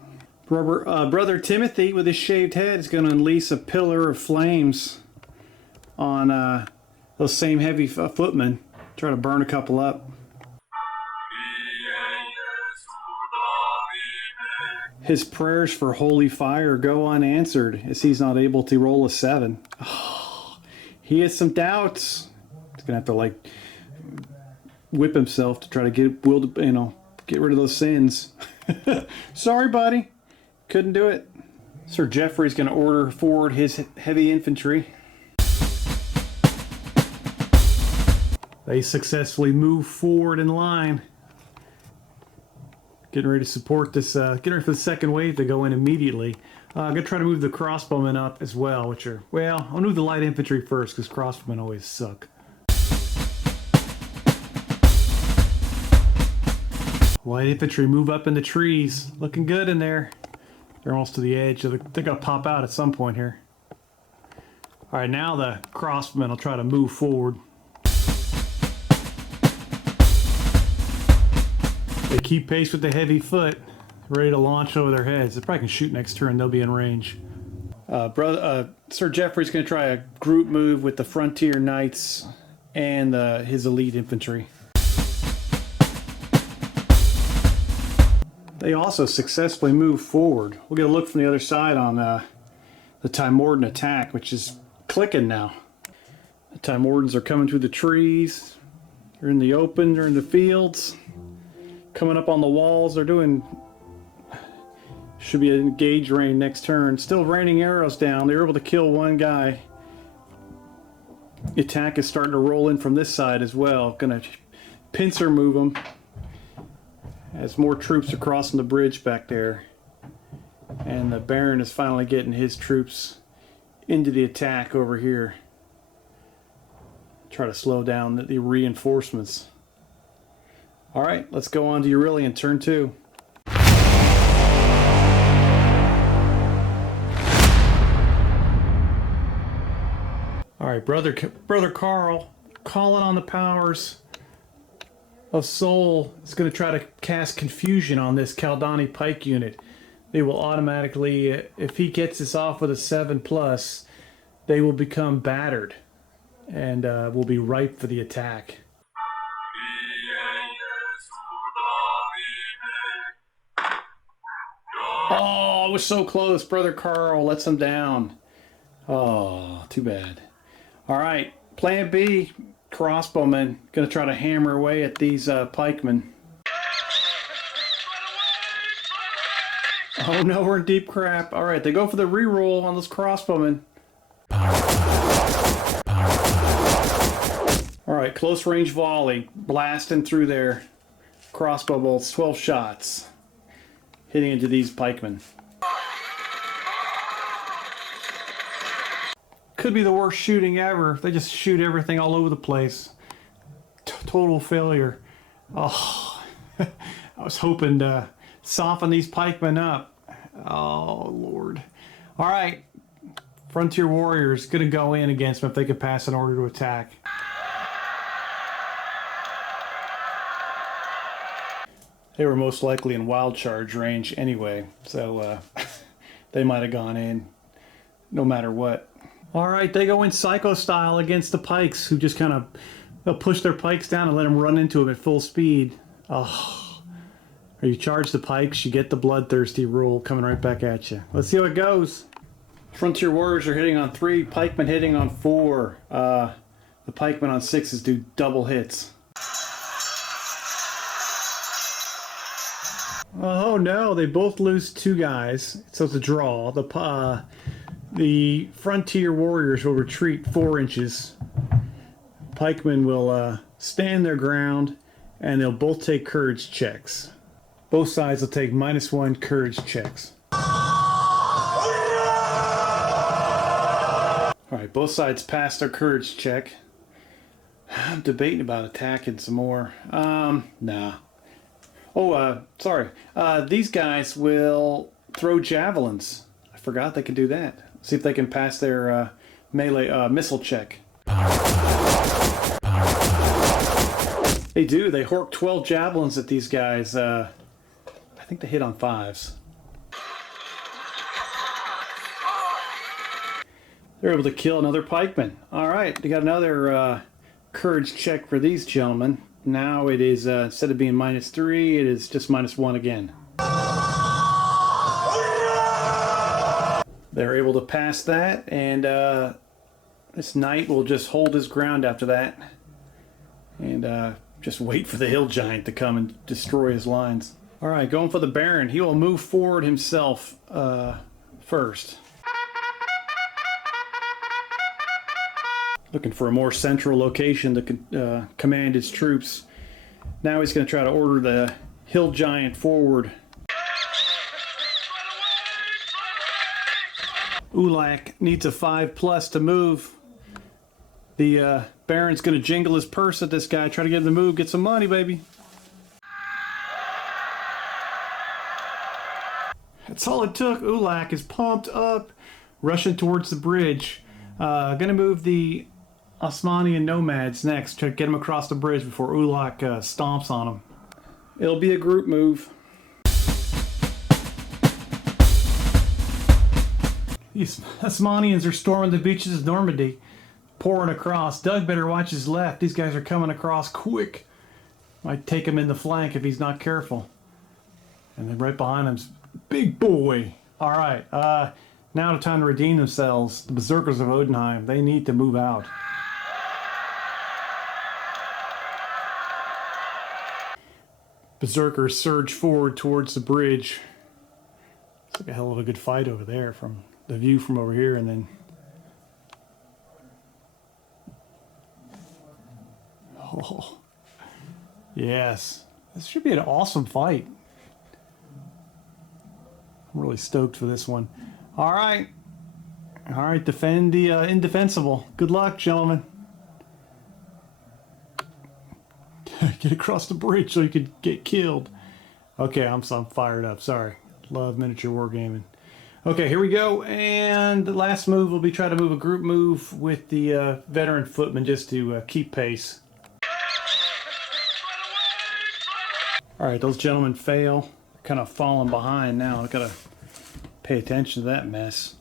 Brother Timothy with his shaved head is going to unleash a pillar of flames on those same heavy footmen. Try to burn a couple up. His prayers for holy fire go unanswered as he's not able to roll a 7. Oh, he has some doubts. He's gonna have to like whip himself to try to get rid of those sins. Sorry, buddy, couldn't do it. Sir Geoffrey's gonna order forward his heavy infantry. They successfully move forward in line. Getting ready to support this, getting ready for the second wave to go in immediately. I'm going to try to move the crossbowmen up as well, which are, well, I'll move the light infantry first because crossbowmen always suck. Light infantry move up in the trees. Looking good in there. They're almost to the edge. They're going to pop out at some point here. Alright, now the crossbowmen will try to move forward. They keep pace with the heavy foot, ready to launch over their heads. They probably can shoot next turn, they'll be in range. Sir Geoffrey's going to try a group move with the Frontier Knights and his elite infantry. They also successfully move forward. We'll get a look from the other side on the Tymorden attack, which is clicking now. The Tymordens are coming through the trees. They're in the open, they're in the fields. Coming up on the walls, they're doing, should be an engage rain next turn. Still raining arrows down. They were able to kill one guy. The attack is starting to roll in from this side as well. Gonna pincer move them as more troops are crossing the bridge back there. And the Baron is finally getting his troops into the attack over here. Try to slow down the reinforcements. Alright, let's go on to Aurelian, turn 2. Alright, Brother Carl, calling on the powers of Soul, is going to try to cast confusion on this Kaldani Pike unit. They will automatically, if he gets this off with a 7+, they will become battered and will be ripe for the attack. Oh, it was so close. Brother Carl lets them down. Oh, too bad. All right, plan B. Crossbowmen going to try to hammer away at these pikemen. Oh no, we're in deep crap. All right, they go for the reroll on those crossbowmen. All right, close range volley, blasting through their crossbow bolts, 12 shots, hitting into these pikemen. Could be the worst shooting ever. They just shoot everything all over the place. Total failure. Oh, I was hoping to soften these pikemen up. Oh, Lord. All right. Frontier Warriors going to go in against them if they could pass an order to attack. They were most likely in wild charge range anyway, so they might have gone in no matter what. All right, they go in psycho style against the pikes, who just kind of push their pikes down and let them run into them at full speed. Oh, or you charge the pikes, you get the bloodthirsty rule coming right back at you. Let's see how it goes. Frontier Warriors are hitting on 3, pikemen hitting on 4. The pikemen on 6s do double hits. Oh no, they both lose 2 guys, so it's a draw. The Frontier Warriors will retreat 4 inches. Pikemen will stand their ground, and they'll both take courage checks. Both sides will take -1 courage checks. Alright, both sides passed their courage check. I'm debating about attacking some more. Nah. Oh, sorry. These guys will throw javelins. I forgot they could do that. See if they can pass their melee missile check. They do. They hork 12 javelins at these guys. I think they hit on 5s. They're able to kill another pikeman. Alright, they got another courage check for these gentlemen. Now it is, instead of being -3, it is just -1 again. They're able to pass that, and this knight will just hold his ground after that. And just wait for the hill giant to come and destroy his lines. Alright, going for the Baron. He will move forward himself first. Looking for a more central location to command his troops. Now he's going to try to order the hill giant forward. Ulak needs a 5+ to move. The Baron's going to jingle his purse at this guy, try to get him to move, get some money, baby. That's all it took. Ulak is pumped up, rushing towards the bridge. Going to move the Osmanian nomads next to get them across the bridge before Ulak stomps on them. It'll be a group move. These Osmanians are storming the beaches of Normandy, pouring across. Doug better watch his left. These guys are coming across quick. Might take him in the flank if he's not careful. And then right behind him's Big Boy. All right, now the time to redeem themselves. The Berserkers of Odenheim, they need to move out. Berserkers surge forward towards the bridge. It's like a hell of a good fight over there from the view from over here, and then oh yes, this should be an awesome fight. I'm really stoked for this one. All right, defend the indefensible. Good luck, gentlemen. Get across the bridge so you could get killed. Okay, I'm fired up. Sorry, love miniature wargaming. Okay, here we go, and the last move will be try to move a group move with the veteran footmen just to keep pace. All right, those gentlemen fail. They're kind of falling behind now. I've got to pay attention to that mess.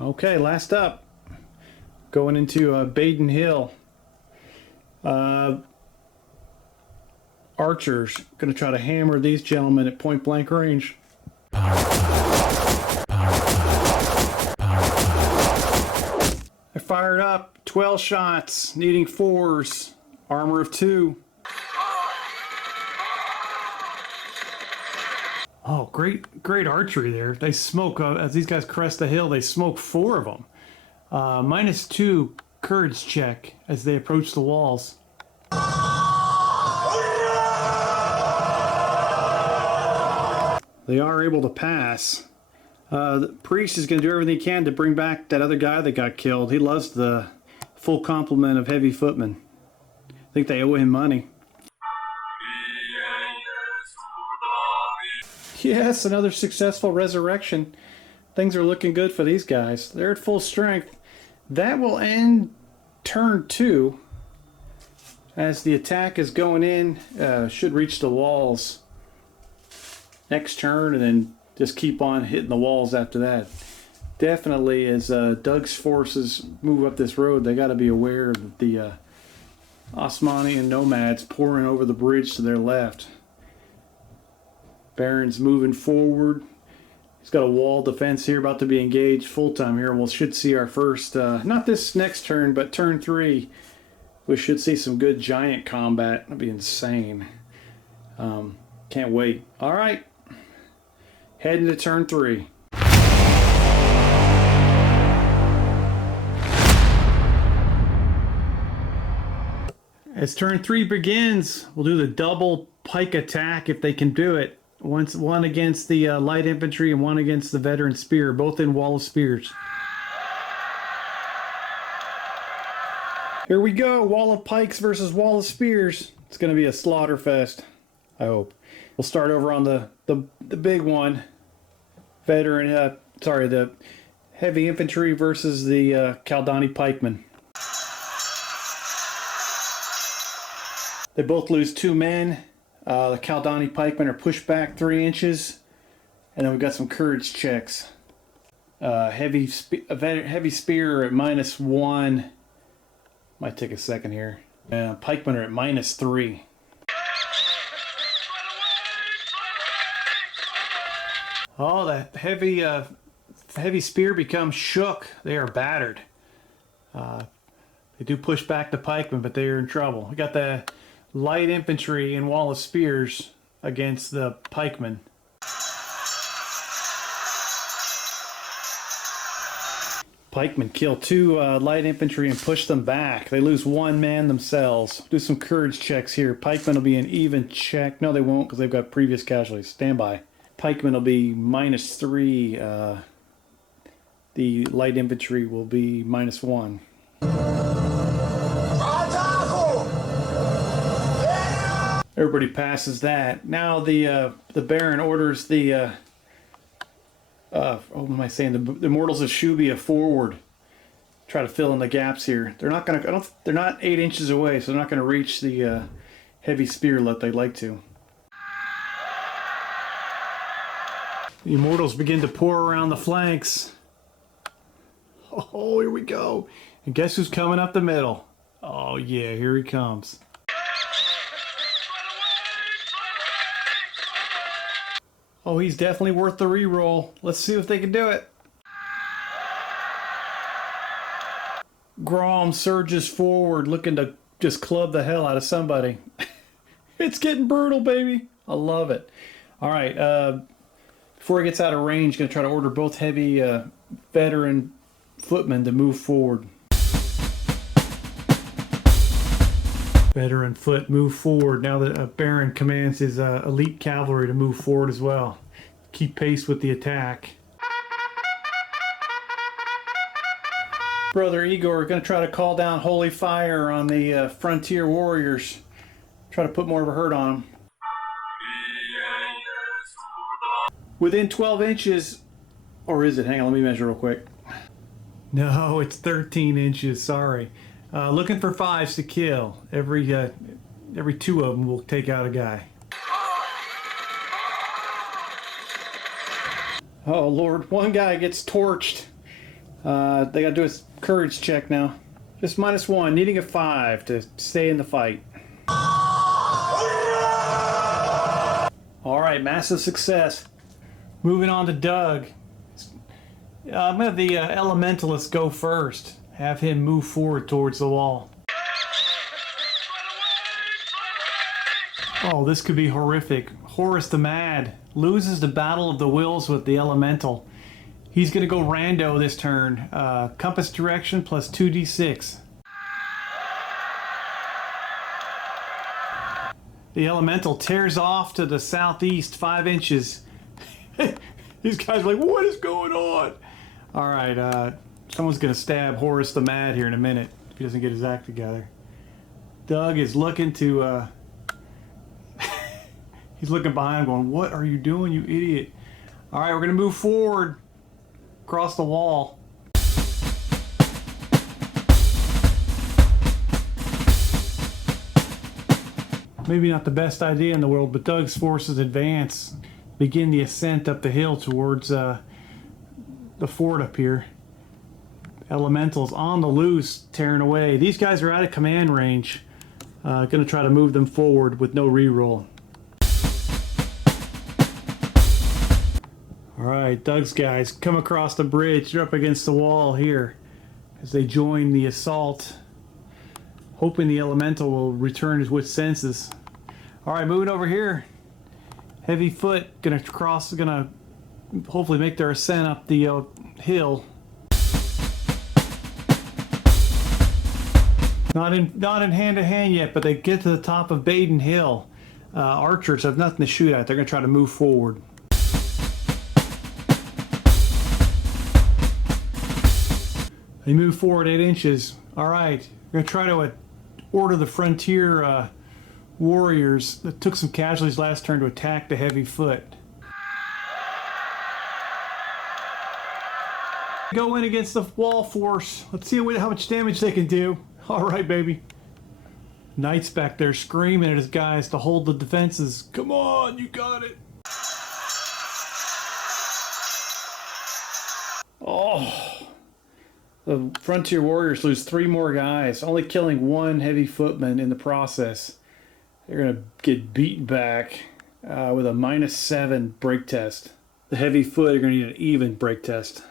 Okay, last up, going into Badon Hill. Archers going to try to hammer these gentlemen at point blank range. They're fired up. 12 shots, needing 4s. Armor of 2. Oh, great archery there. They smoke, as these guys crest the hill, they smoke 4 of them. -2 courage check as they approach the walls. They are able to pass. The priest is going to do everything he can to bring back that other guy that got killed. He loves the full complement of heavy footmen. I think they owe him money. Yes, another successful resurrection. Things are looking good for these guys. They're at full strength. That will end turn 2. As the attack is going in, should reach the walls next turn, and then just keep on hitting the walls after that. Definitely, as Doug's forces move up this road, they got to be aware of the Osmani and nomads pouring over the bridge to their left. Baron's moving forward. He's got a wall defense here about to be engaged full time here. We should see our first, not this next turn, but turn 3. We should see some good giant combat. That'd be insane. Can't wait. All right. Heading to turn 3. As turn 3 begins, we'll do the double pike attack if they can do it. One against the light infantry and one against the veteran spear, both in wall of spears. Here we go, wall of pikes versus wall of spears. It's going to be a slaughter fest, I hope. We'll start over on the big one. The heavy infantry versus the Kaldani pikemen. They both lose 2 men. The Kaldani pikemen are pushed back 3 inches. And then we've got some courage checks. Heavy spear at -1. Might take a second here. Pikemen are at -3. Oh, the heavy spear becomes shook. They are battered. They do push back the pikemen, but they are in trouble. We got the light infantry and wall of spears against the pikemen. Pikemen kill 2 light infantry and push them back. They lose 1 man themselves. Do some courage checks here. Pikemen will be an even check. No, they won't because they've got previous casualties. Stand by. Pikemen will be -3. The light infantry will be -1. Everybody passes that. Now the Baron orders the what am I saying? The Immortals of Shubia forward. Try to fill in the gaps here. They're not gonna. They're not 8 inches away, so they're not gonna reach the heavy spear like they'd like to. The Immortals begin to pour around the flanks. Oh, here we go. And guess who's coming up the middle? Oh yeah, here he comes. Oh, he's definitely worth the reroll. Let's see if they can do it. Grom surges forward, looking to just club the hell out of somebody. It's getting brutal, baby. I love it. All right, before he gets out of range, going to try to order both heavy veteran footmen to move forward. Veteran foot move forward. Now that Baron commands his elite cavalry to move forward as well. Keep pace with the attack. Brother Igor going to try to call down holy fire on the frontier warriors. Try to put more of a hurt on them. Within 12 inches, or is it? Hang on, let me measure real quick. No, it's 13 inches, sorry. Looking for 5s to kill. Every 2 of them will take out a guy. Oh Lord, 1 guy gets torched. They gotta do a courage check now. Just -1, needing a 5 to stay in the fight. Alright, massive success. Moving on to Doug. I'm gonna have the Elementalist go first. Have him move forward towards the wall. Oh, this could be horrific. Horus the Mad loses the Battle of the Wills with the Elemental. He's going to go rando this turn. Compass direction plus 2d6. The Elemental tears off to the southeast 5 inches. These guys are like, what is going on? All right, someone's going to stab Horace the Mad here in a minute if he doesn't get his act together. Doug is looking to... he's looking behind him going, what are you doing, you idiot? All right, we're going to move forward across the wall. Maybe not the best idea in the world, but Doug's forces advance, begin the ascent up the hill towards the fort up here. Elementals on the loose, tearing away. These guys are out of command range. Going to try to move them forward with no reroll. Alright, Doug's guys come across the bridge. They're up against the wall here as they join the assault, hoping the Elemental will return his wits senses. Alright, moving over here. Heavy foot gonna hopefully make their ascent up the hill. Not in hand to hand yet, but they get to the top of Badon Hill. Archers have nothing to shoot at. They're gonna try to move forward. They move forward 8 inches. All right, we're gonna try to order the frontier warriors that took some casualties last turn to attack the heavy foot. Go in against the wall force. Let's see how much damage they can do. All right, baby. Knight's back there screaming at his guys to hold the defenses. Come on, you got it. Oh. The Frontier Warriors lose 3 more guys, only killing 1 heavy footman in the process. They're going to get beaten back with a -7 break test. The heavy foot are going to need an even break test.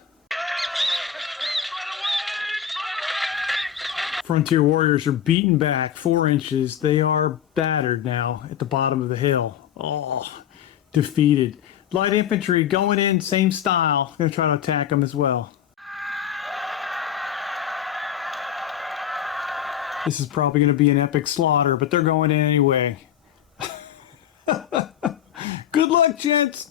Frontier Warriors are beaten back 4 inches. They are battered now at the bottom of the hill. Oh, defeated. Light infantry going in, same style. Going to try to attack them as well. This is probably going to be an epic slaughter, but they're going in anyway. Good luck, gents!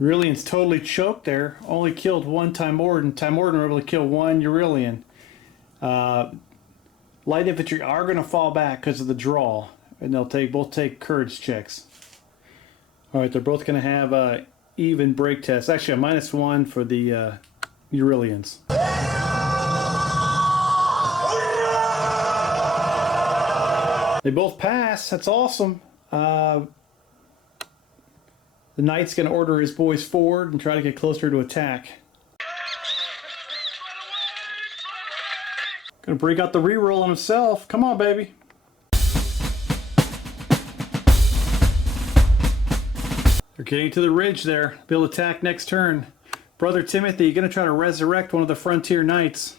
Aurelian's totally choked there. Only killed 1 Timorden. Timorden were able to kill 1 Aurelian. Light infantry are going to fall back because of the draw, and they'll both take courage checks. All right, they're both going to have even break tests. Actually, a -1 for the Aurelians. They both pass. That's awesome. The Knight's going to order his boys forward and try to get closer to attack. Going to break out the reroll on himself. Come on, baby. They're getting to the ridge there. Be able to attack next turn. Brother Timothy, you're going to try to resurrect one of the Frontier Knights.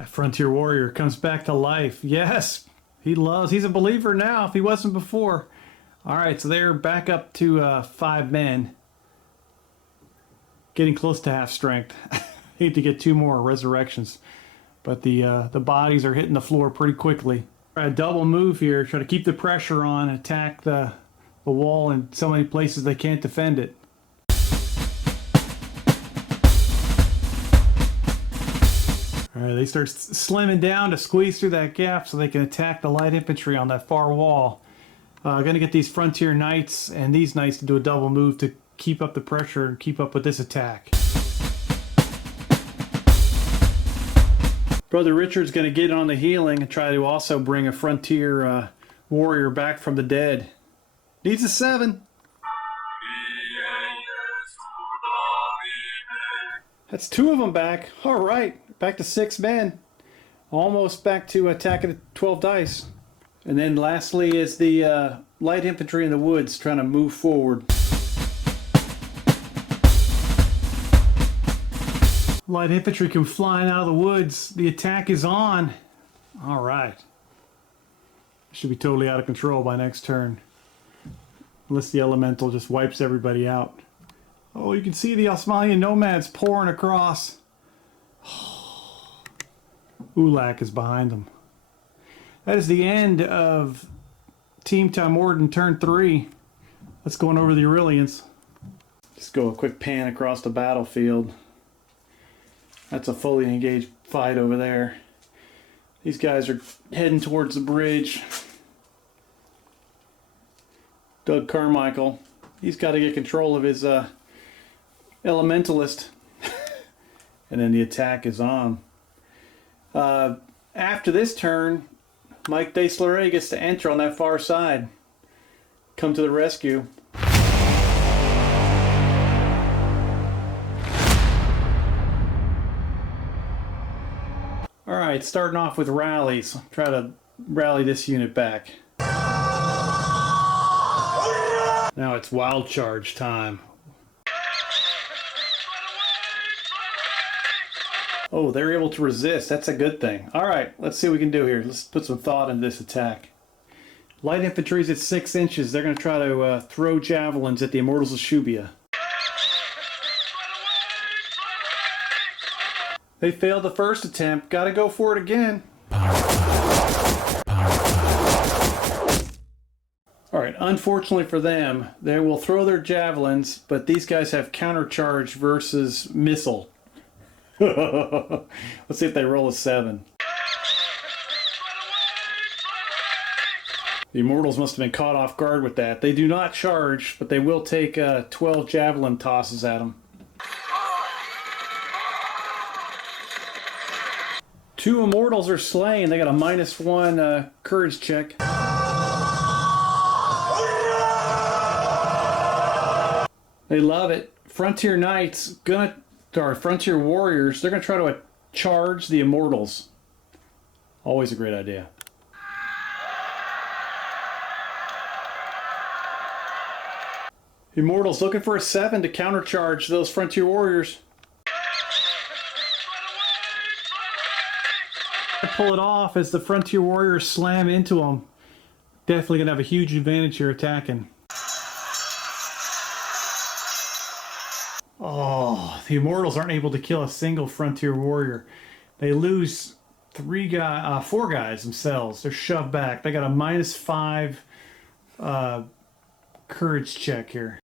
A Frontier Warrior comes back to life. Yes, he's a believer now if he wasn't before. All right, so they're back up to 5 men. Getting close to half strength. Need to get 2 more resurrections. But the bodies are hitting the floor pretty quickly. Try a double move here, try to keep the pressure on and attack the wall in so many places they can't defend it. Alright, they start slimming down to squeeze through that gap so they can attack the light infantry on that far wall. Gonna get these Frontier Knights and these Knights to do a double move to keep up the pressure and keep up with this attack. Brother Richard's gonna get on the healing and try to also bring a Frontier Warrior back from the dead. Needs a 7. That's 2 of them back. All right, back to 6 men. Almost back to attacking at 12 dice. And then lastly is the light infantry in the woods trying to move forward. Light infantry come flying out of the woods. The attack is on. All right. Should be totally out of control by next turn. Unless the elemental just wipes everybody out. Oh, you can see the Osmanian nomads pouring across. Ulak is behind them. That is the end of Team Timorden turn 3. Let's go on over the Aurelians. Just go a quick pan across the battlefield. That's a fully engaged fight over there. These guys are heading towards the bridge. Doug Carmichael, he's got to get control of his elementalist. And then the attack is on. After this turn, Mike Desleret gets to enter on that far side. Come to the rescue. Alright, starting off with rallies. Try to rally this unit back. Now it's wild charge time. Oh, they're able to resist. That's a good thing. Alright, let's see what we can do here. Let's put some thought into this attack. Light infantry's at 6 inches. They're going to try to throw javelins at the Immortals of Shubia. They failed the first attempt. Got to go for it again. Alright, unfortunately for them, they will throw their javelins, but these guys have countercharge versus missile. Let's see if they roll a 7. The Immortals must have been caught off guard with that. They do not charge, but they will take 12 javelin tosses at them. 2 Immortals are slain. They got a -1 courage check. They love it. Frontier Knights, Frontier Warriors, they're going to try to charge the Immortals. Always a great idea. Immortals looking for a 7 to countercharge those Frontier Warriors. Pull it off as the Frontier Warriors slam into them. Definitely going to have a huge advantage here attacking. Oh, the Immortals aren't able to kill a single Frontier Warrior. They lose 4 guys themselves. They're shoved back. They got a -5 courage check here.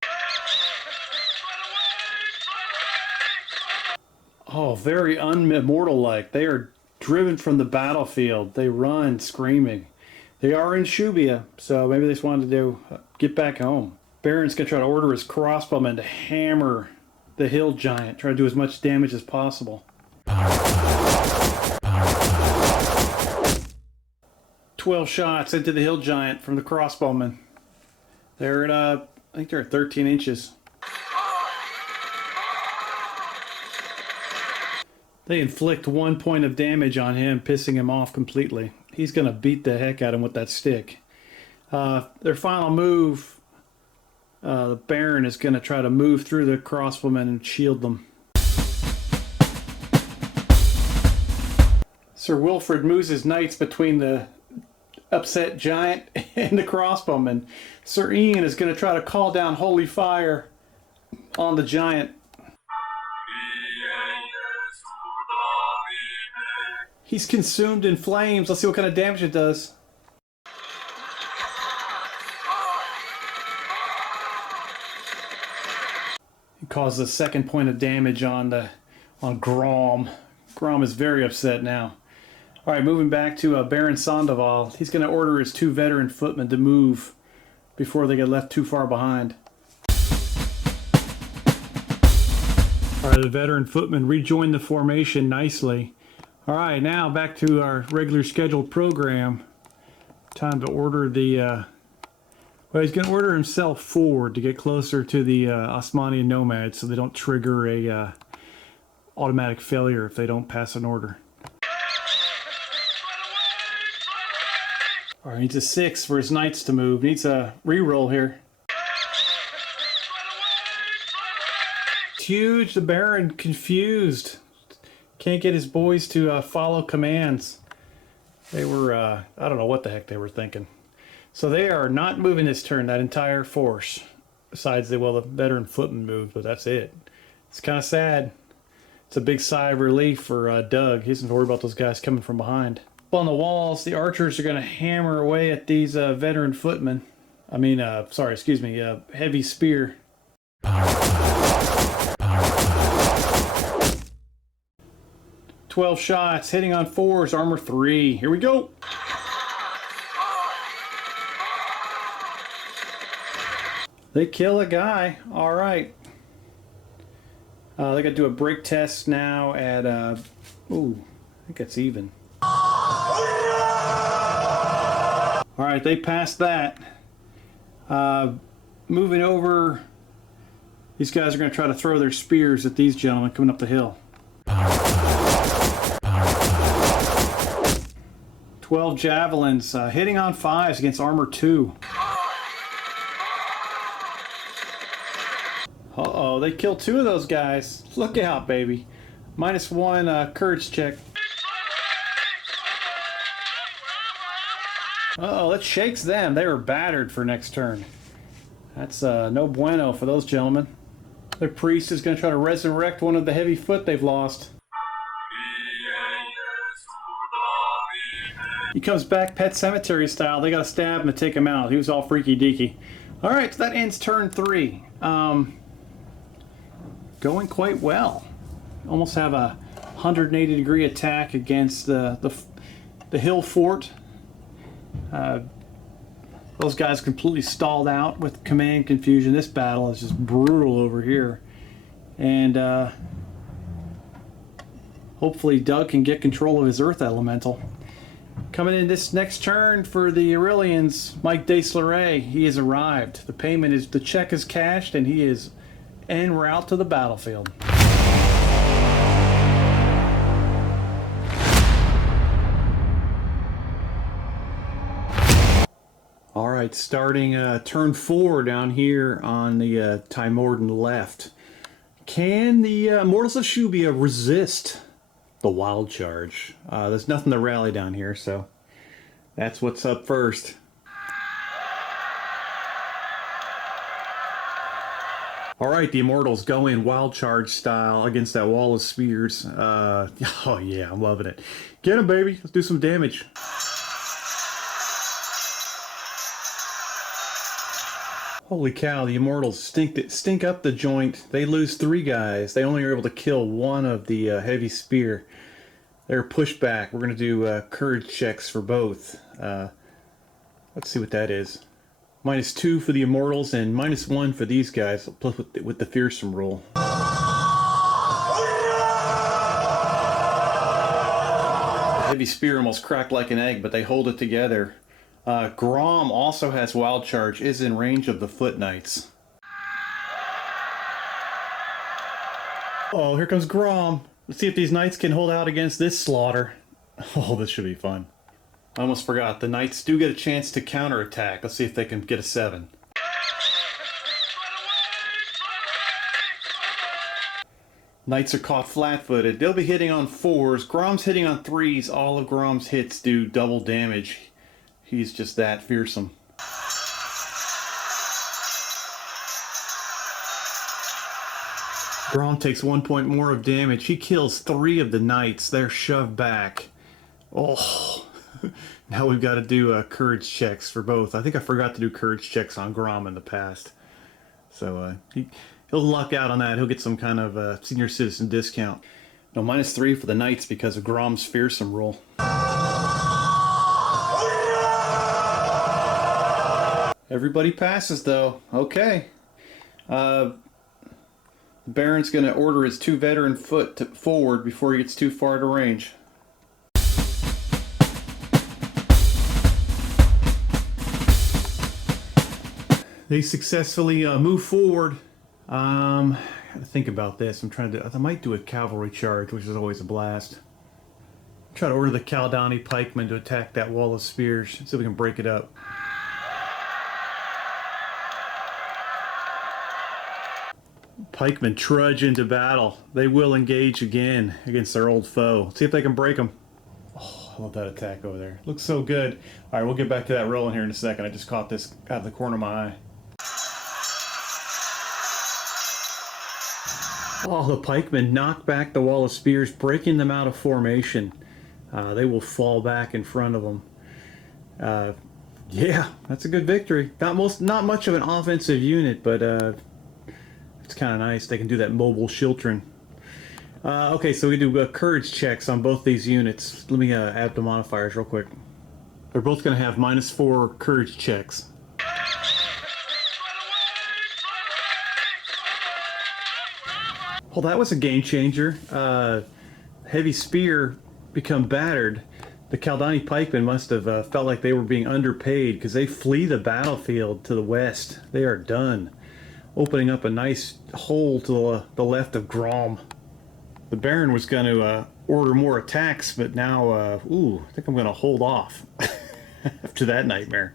Oh, very un-immortal-like. They are driven from the battlefield. They run screaming. They are in Shubia, so maybe they just wanted to get back home. Baron's going to try to order his crossbowmen to hammer the hill giant, try to do as much damage as possible. 12 shots into the hill giant from the crossbowmen. They're at, I think they're at 13 inches. They inflict 1 point of damage on him, pissing him off completely. He's going to beat the heck out of him with that stick. Their final move, the Baron is going to try to move through the crossbowmen and shield them. Sir Wilfred moves his knights between the upset giant and the crossbowmen. Sir Ian is going to try to call down holy fire on the giant. He's consumed in flames. Let's see what kind of damage it does. It causes a 2nd point of damage on Grom. Grom is very upset now. All right, moving back to Baron Sandoval. He's going to order his 2 veteran footmen to move before they get left too far behind. All right, the veteran footmen rejoin the formation nicely. All right, now back to our regular scheduled program. Time to order the... well, he's going to order himself forward to get closer to the Osmanian nomads so they don't trigger a automatic failure if they don't pass an order. All right, needs a 6 for his knights to move. Needs a reroll here. It's huge. The Baron confused. Can't get his boys to follow commands. They were, I don't know what the heck they were thinking. So they are not moving this turn, that entire force. Besides, the veteran footman moved, but that's it. It's kind of sad. It's a big sigh of relief for Doug. He doesn't worry about those guys coming from behind. On the walls, the archers are going to hammer away at these veteran footmen. I mean, sorry, excuse me, heavy spear. 12 shots, hitting on 4s, armor 3. Here we go. They kill a guy. All right. They got to do a break test now at, ooh, I think that's even. All right, they passed that. Moving over, these guys are going to try to throw their spears at these gentlemen coming up the hill. 12 javelins, hitting on 5s against armor 2. Uh-oh, they killed 2 of those guys. Look out, baby. -1 courage check. Uh-oh, that shakes them. They were battered for next turn. That's no bueno for those gentlemen. Their priest is going to try to resurrect one of the heavy foot they've lost. He comes back Pet Cemetery style. They got to stab him to take him out. He was all freaky deaky. All right, so that ends turn 3. Going quite well. Almost have a 180-degree attack against the hill fort. Those guys completely stalled out with command confusion. This battle is just brutal over here. And hopefully Doug can get control of his Earth Elemental. Coming in this next turn for the Aurelians, Mike Desleret, he has arrived. The check is cashed and he is en route to the battlefield. All right, starting turn 4 down here on the Tymorden left. Can the Mortals of Shubia resist the wild charge? There's nothing to rally down here, so that's what's up first. All right, the Immortals go in wild charge style against that wall of spears. Oh yeah, I'm loving it. Get him, baby. Let's do some damage. Holy cow, the Immortals stink up the joint. They lose 3 guys. They only are able to kill 1 of the heavy spear. They're pushed back. We're going to do courage checks for both. Let's see what that is. -2 for the Immortals and -1 for these guys, plus with the fearsome rule. The heavy spear almost cracked like an egg, but they hold it together. Grom also has wild charge, is in range of the foot knights. Oh, here comes Grom. Let's see if these knights can hold out against this slaughter. Oh, this should be fun. I almost forgot, the knights do get a chance to counterattack. Let's see if they can get a 7. Knights are caught flat-footed. They'll be hitting on 4s. Grom's hitting on 3s. All of Grom's hits do double damage. He's just that fearsome. Grom takes 1 point more of damage. He kills 3 of the knights. They're shoved back. Oh, now we've got to do courage checks for both. I think I forgot to do courage checks on Grom in the past. So he'll luck out on that. He'll get some kind of senior citizen discount. No, -3 for the knights because of Grom's fearsome rule. Everybody passes, though. Okay. The Baron's going to order his 2 veteran foot forward before he gets too far to range. They successfully move forward. I gotta think about this. I might do a cavalry charge, which is always a blast. Try to order the Caldani pikemen to attack that wall of spears. See if we can break it up. Pikemen trudge into battle. They will engage again against their old foe. See if they can break them. Oh, I love that attack over there. Looks so good. All right, we'll get back to that rolling here in a second. I just caught this out of the corner of my eye. Oh, the pikemen knock back the wall of spears, breaking them out of formation. They will fall back in front of them. Yeah, that's a good victory. Not much of an offensive unit, but it's kind of nice. They can do that mobile shiltering. Okay, so we do courage checks on both these units. Let me add the modifiers real quick. They're both going to have -4 courage checks. Well, that was a game changer. Heavy spear become battered. The Kaldani pikemen must have felt like they were being underpaid because they flee the battlefield to the west. They are done, opening up a nice hole to the left of Grom. The Baron was going to order more attacks, but now, I think I'm going to hold off after that nightmare.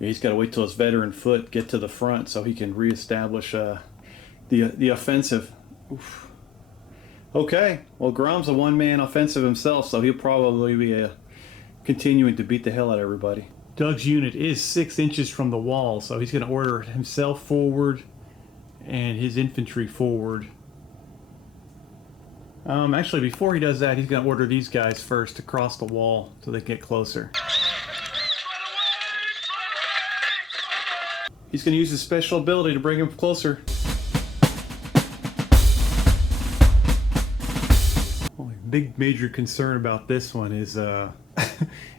Yeah, he's got to wait till his veteran foot get to the front so he can reestablish the offensive. Oof. Okay, well, Grom's a one-man offensive himself, so he'll probably be continuing to beat the hell out of everybody. Doug's unit is 6 inches from the wall, so he's going to order himself forward and his infantry forward. Actually, before he does that, he's going to order these guys first to cross the wall so they can get closer. He's going to use his special ability to bring him closer. Big major concern about this one is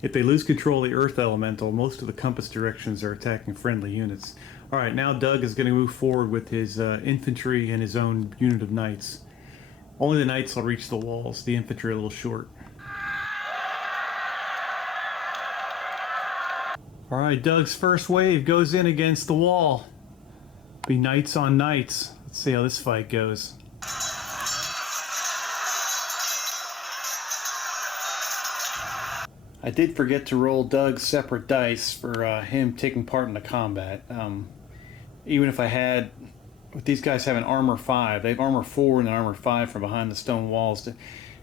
if they lose control of the earth elemental, most of the compass directions are attacking friendly units. Alright, now Doug is going to move forward with his infantry and his own unit of knights. Only the knights will reach the walls, the infantry are a little short. Alright, Doug's first wave goes in against the wall. Be knights on knights. Let's see how this fight goes. I did forget to roll Doug's separate dice for him taking part in the combat. Even if I had, with these guys having armor 5, they have armor 4 and armor 5 from behind the stone walls.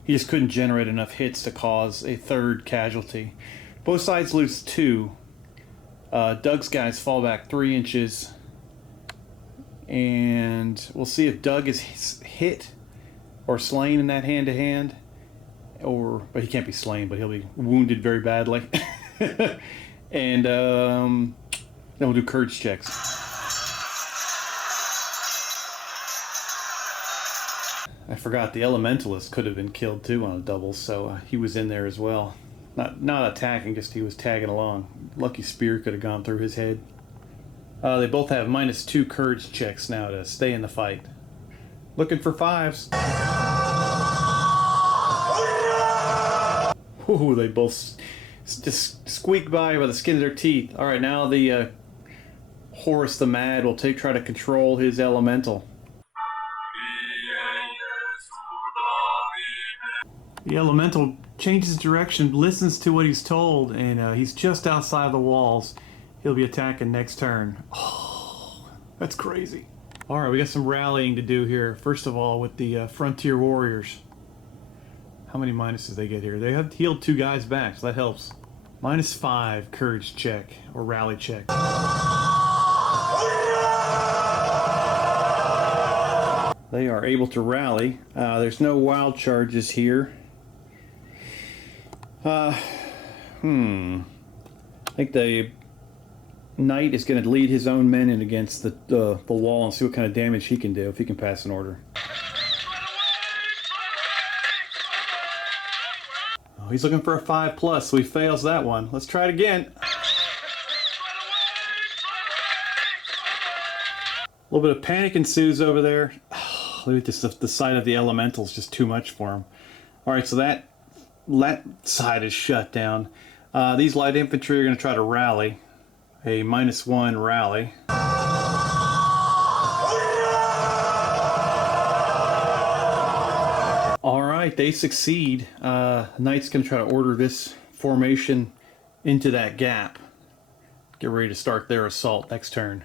He just couldn't generate enough hits to cause a third casualty. Both sides lose 2. Doug's guys fall back 3 inches. And we'll see if Doug is hit or slain in that hand-to-hand. But he can't be slain, but he'll be wounded very badly. And then we'll do courage checks. I forgot the elementalist could have been killed too on a double, so he was in there as well. Not attacking, just he was tagging along. Lucky spear could have gone through his head. They both have -2 courage checks now to stay in the fight. Looking for 5s. Ooh, they both just squeak by the skin of their teeth. Alright, now the Horus the Mad will try to control his elemental. The elemental changes direction, listens to what he's told, and he's just outside of the walls. He'll be attacking next turn. Oh, that's crazy. Alright, we got some rallying to do here. First of all, with the Frontier Warriors. How many minuses they get here? They have healed 2 guys back, so that helps. -5 courage check, or rally check. They are able to rally. There's no wild charges here. I think the knight is going to lead his own men in against the wall and see what kind of damage he can do, if he can pass an order. He's looking for a 5+, so he fails that one. Let's try it again. A little bit of panic ensues over there. Look at this, the sight of the elemental is just too much for him. Alright, so that side is shut down. These light infantry are going to try to rally. A -1 rally. Alright, they succeed. Knight's going to try to order this formation into that gap. Get ready to start their assault next turn.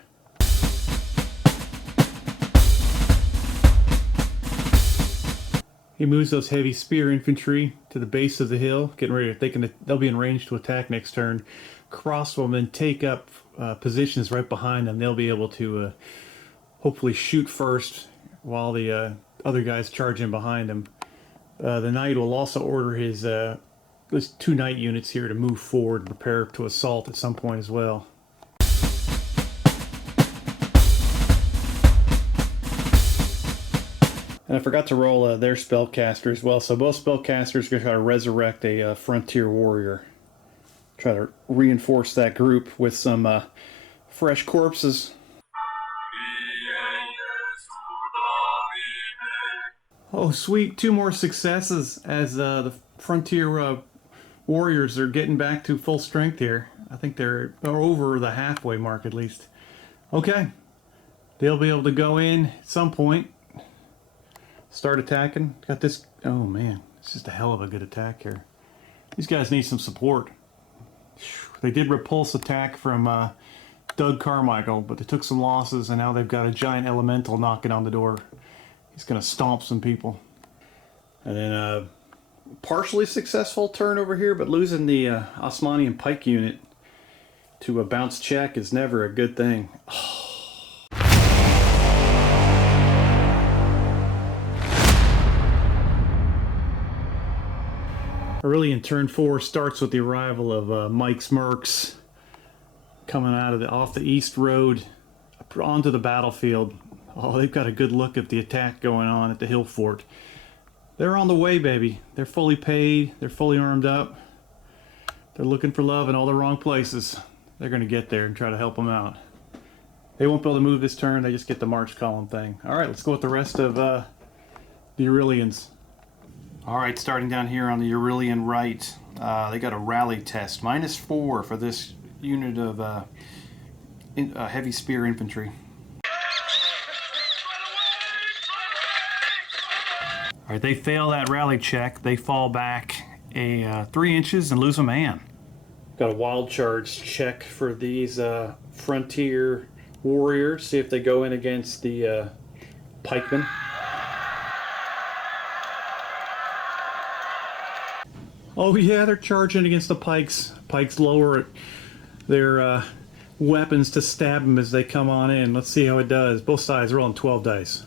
He moves those heavy spear infantry to the base of the hill, getting ready. They'll be in range to attack next turn. Crossbowmen take up positions right behind them. They'll be able to hopefully shoot first while the other guys charge in behind him. The knight will also order his 2 knight units here to move forward and prepare to assault at some point as well. And I forgot to roll their spellcaster as well. So both spellcasters are going to try to resurrect a frontier warrior. Try to reinforce that group with some fresh corpses. Oh, sweet. 2 more successes as the frontier warriors are getting back to full strength here. I think they're over the halfway mark at least. Okay. They'll be able to go in at some point. Start attacking. Got this. Oh man, it's just a hell of a good attack here. These guys need some support. They did repulse attack from Doug Carmichael, but they took some losses, and now they've got a giant elemental knocking on the door. He's going to stomp some people. And then a partially successful turn over here, but losing the Osmanian pike unit to a bounce check is never a good thing. Oh. Aurelian turn 4 starts with the arrival of Mike's Mercs coming out of off the east road onto the battlefield. Oh, they've got a good look at the attack going on at the hill fort. They're on the way, baby. They're fully paid. They're fully armed up. They're looking for love in all the wrong places. They're going to get there and try to help them out. They won't be able to move this turn. They just get the march column thing. All right, let's go with the rest of the Aurelians. All right, starting down here on the Aurelian right, they got a rally test. -4 for this unit of heavy spear infantry. All right, they fail that rally check. They fall back 3 inches and lose a man. Got a wild charge check for these frontier warriors. See if they go in against the pikemen. Oh yeah, they're charging against the pikes. Pikes lower their weapons to stab them as they come on in. Let's see how it does. Both sides are rolling 12 dice.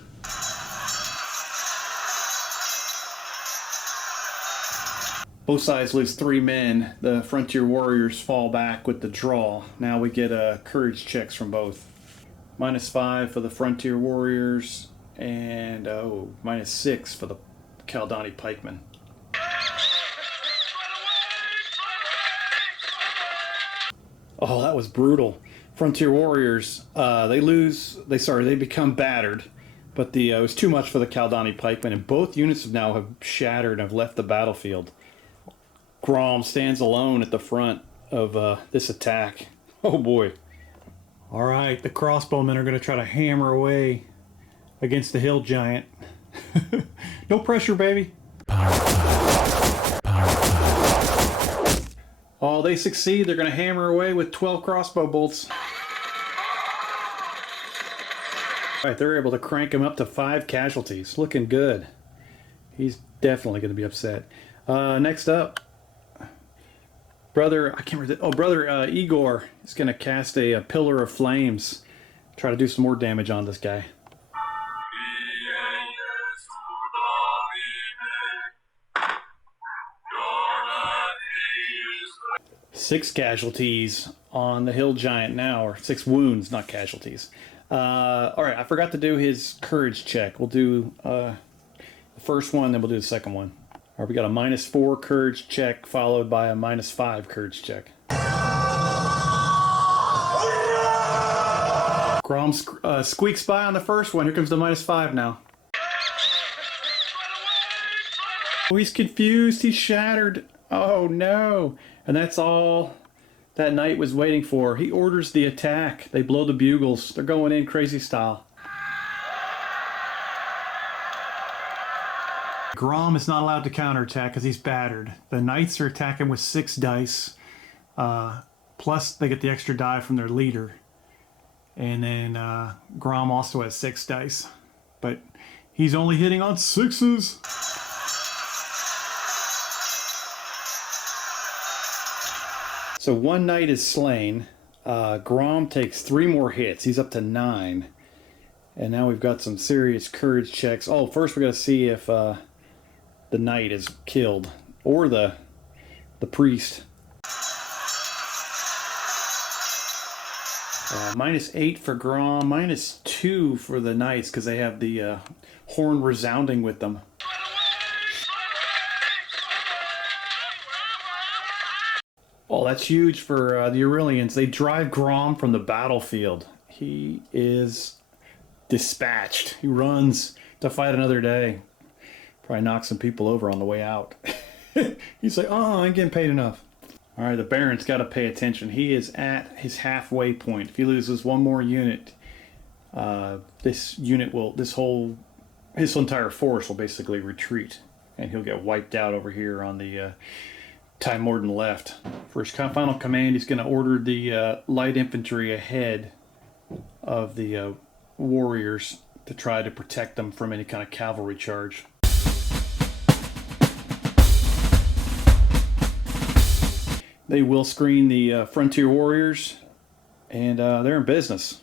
Both sides lose 3 men. The frontier warriors fall back with the draw. Now we get courage checks from both. -5 for the frontier warriors and -6 for the Caldani pikemen. Oh, that was brutal. Frontier warriors, they become battered, but it was too much for the Caldani pikemen, and both units now have shattered and have left the battlefield. Grom stands alone at the front of this attack. Oh boy. All right, the crossbowmen are going to try to hammer away against the hill giant. No pressure, baby. Oh, they succeed. They're going to hammer away with 12 crossbow bolts. All right, they're able to crank him up to 5 casualties. Looking good. He's definitely going to be upset. Next up, brother Igor is going to cast a pillar of flames. Try to do some more damage on this guy. 6 casualties on the hill giant now, or 6 wounds, not casualties. All right, I forgot to do his courage check. We'll do the first one, then we'll do the second one. All right, we got a -4 courage check followed by a -5 courage check. Grom squeaks by on the first one. Here comes the -5 now. Oh, he's confused. He's shattered. Oh no. And that's all that knight was waiting for. He orders the attack. They blow the bugles. They're going in crazy style. Grom is not allowed to counterattack because he's battered. The knights are attacking with 6 dice. Plus they get the extra die from their leader. And then Grom also has 6 dice. But he's only hitting on 6s. So one knight is slain. Grom takes 3 more hits. He's up to 9. And now we've got some serious courage checks. Oh, first we got to see if the knight is killed or the priest. -8 for Grom, -2 for the knights because they have the horn resounding with them. Oh, that's huge for the Aurelians. They drive Grom from the battlefield. He is dispatched. He runs to fight another day. Probably knock some people over on the way out. He's like, oh, I ain't getting paid enough. All right, the Baron's got to pay attention. He is at his halfway point. If he loses one more unit, his entire force will basically retreat, and he'll get wiped out over here on the Tymorden left. For his final command, he's going to order the light infantry ahead of the warriors to try to protect them from any kind of cavalry charge. They will screen the frontier warriors, and they're in business.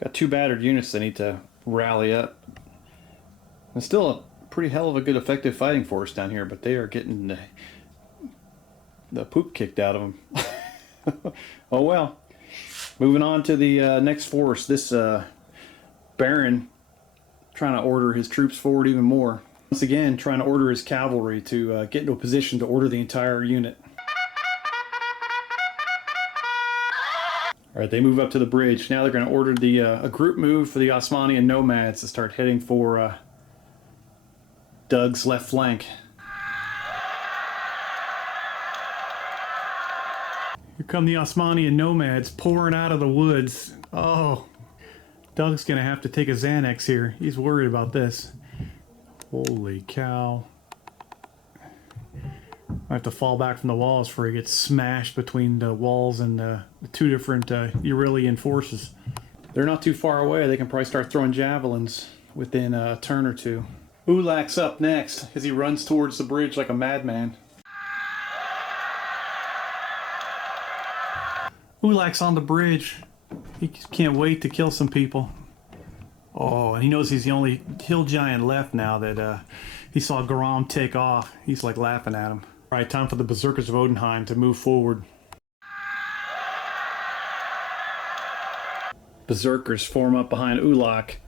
Got 2 battered units they need to rally up. And still a pretty hell of a good effective fighting force down here, but they are getting the poop kicked out of them. Oh well. Moving on to the next force. This Baron trying to order his troops forward even more. Once again, trying to order his cavalry to get into a position to order the entire unit. All right, they move up to the bridge. Now they're going to order the a group move for the Osmanian nomads to start heading for Doug's left flank. Here come the Osmanian nomads pouring out of the woods. Oh, Doug's going to have to take a Xanax here. He's worried about this. Holy cow. I have to fall back from the walls before he gets smashed between the walls and the 2 different Aurelian forces. They're not too far away. They can probably start throwing javelins within a turn or 2. Ulak's up next as he runs towards the bridge like a madman. Ulak's on the bridge. He can't wait to kill some people. Oh, and he knows he's the only hill giant left now that he saw Grom take off. He's like laughing at him. All right, time for the Berserkers of Odenheim to move forward. Berserkers form up behind Ulak.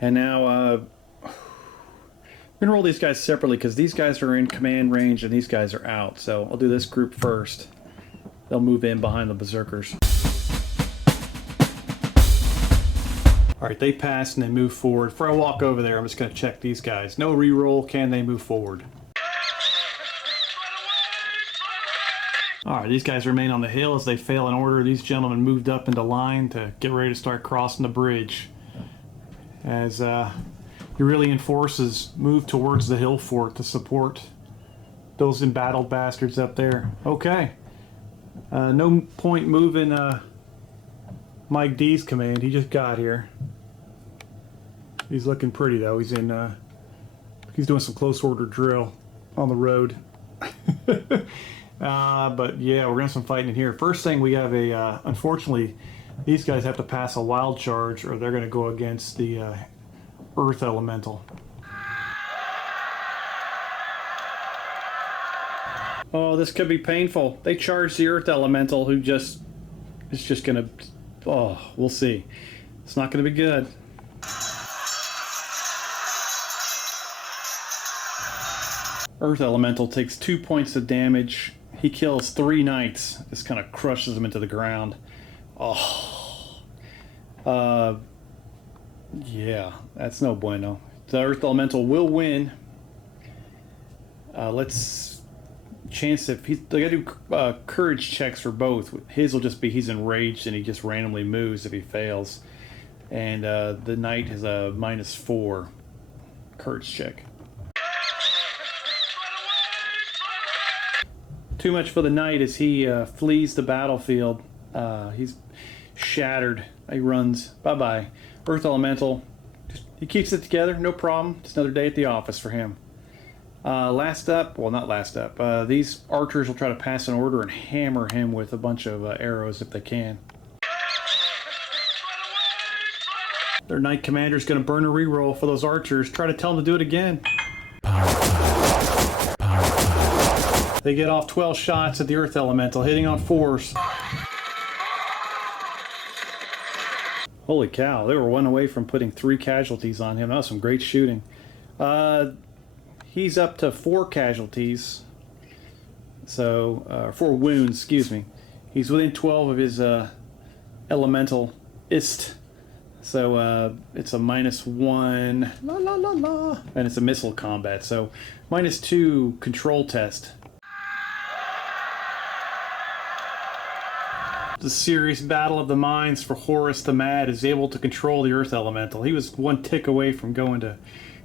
And now I'm going to roll these guys separately because these guys are in command range and these guys are out. So I'll do this group first. They'll move in behind the Berserkers. All right, they pass and they move forward. Before I walk over there, I'm just going to check these guys. No reroll. Can they move forward? All right, these guys remain on the hill as they fail in order. These gentlemen moved up into line to get ready to start crossing the bridge. As Aurelian forces move towards the hill fort to support those embattled bastards up there. Okay. No point moving Mike D's command. He just got here. He's looking pretty though. He's in. He's doing some close order drill on the road. But yeah, we're gonna have some fighting in here. First thing, we have a. Unfortunately, these guys have to pass a wild charge, or they're gonna go against the Earth Elemental. Oh, this could be painful. They charge the Earth Elemental, who is just gonna. Oh, we'll see. It's not gonna be good. Earth Elemental takes 2 points of damage. He kills 3 knights. This kind of crushes them into the ground. Oh. Yeah, that's no bueno. The Earth Elemental will win. Let's chance if they gotta do courage checks for both. His will just be he's enraged and he just randomly moves if he fails. And the knight has a -4 courage check. Too much for the knight as he flees the battlefield. He's shattered. He runs. Bye-bye. Earth Elemental. He keeps it together. No problem. Just another day at the office for him. Last up, well, not last up, these archers will try to pass an order and hammer him with a bunch of arrows if they can. Their knight commander is going to burn a reroll for those archers. Try to tell them to do it again. They get off 12 shots at the earth elemental, hitting on 4s. Holy cow, they were one away from putting 3 casualties on him. That was some great shooting. He's up to 4 casualties. So, 4 wounds, excuse me. He's within 12 of his elementalist. So it's a -1, la la la la, and it's a missile combat. So -2 control test. The serious battle of the minds for Horus the Mad is able to control the Earth Elemental. He was 1 tick away from going to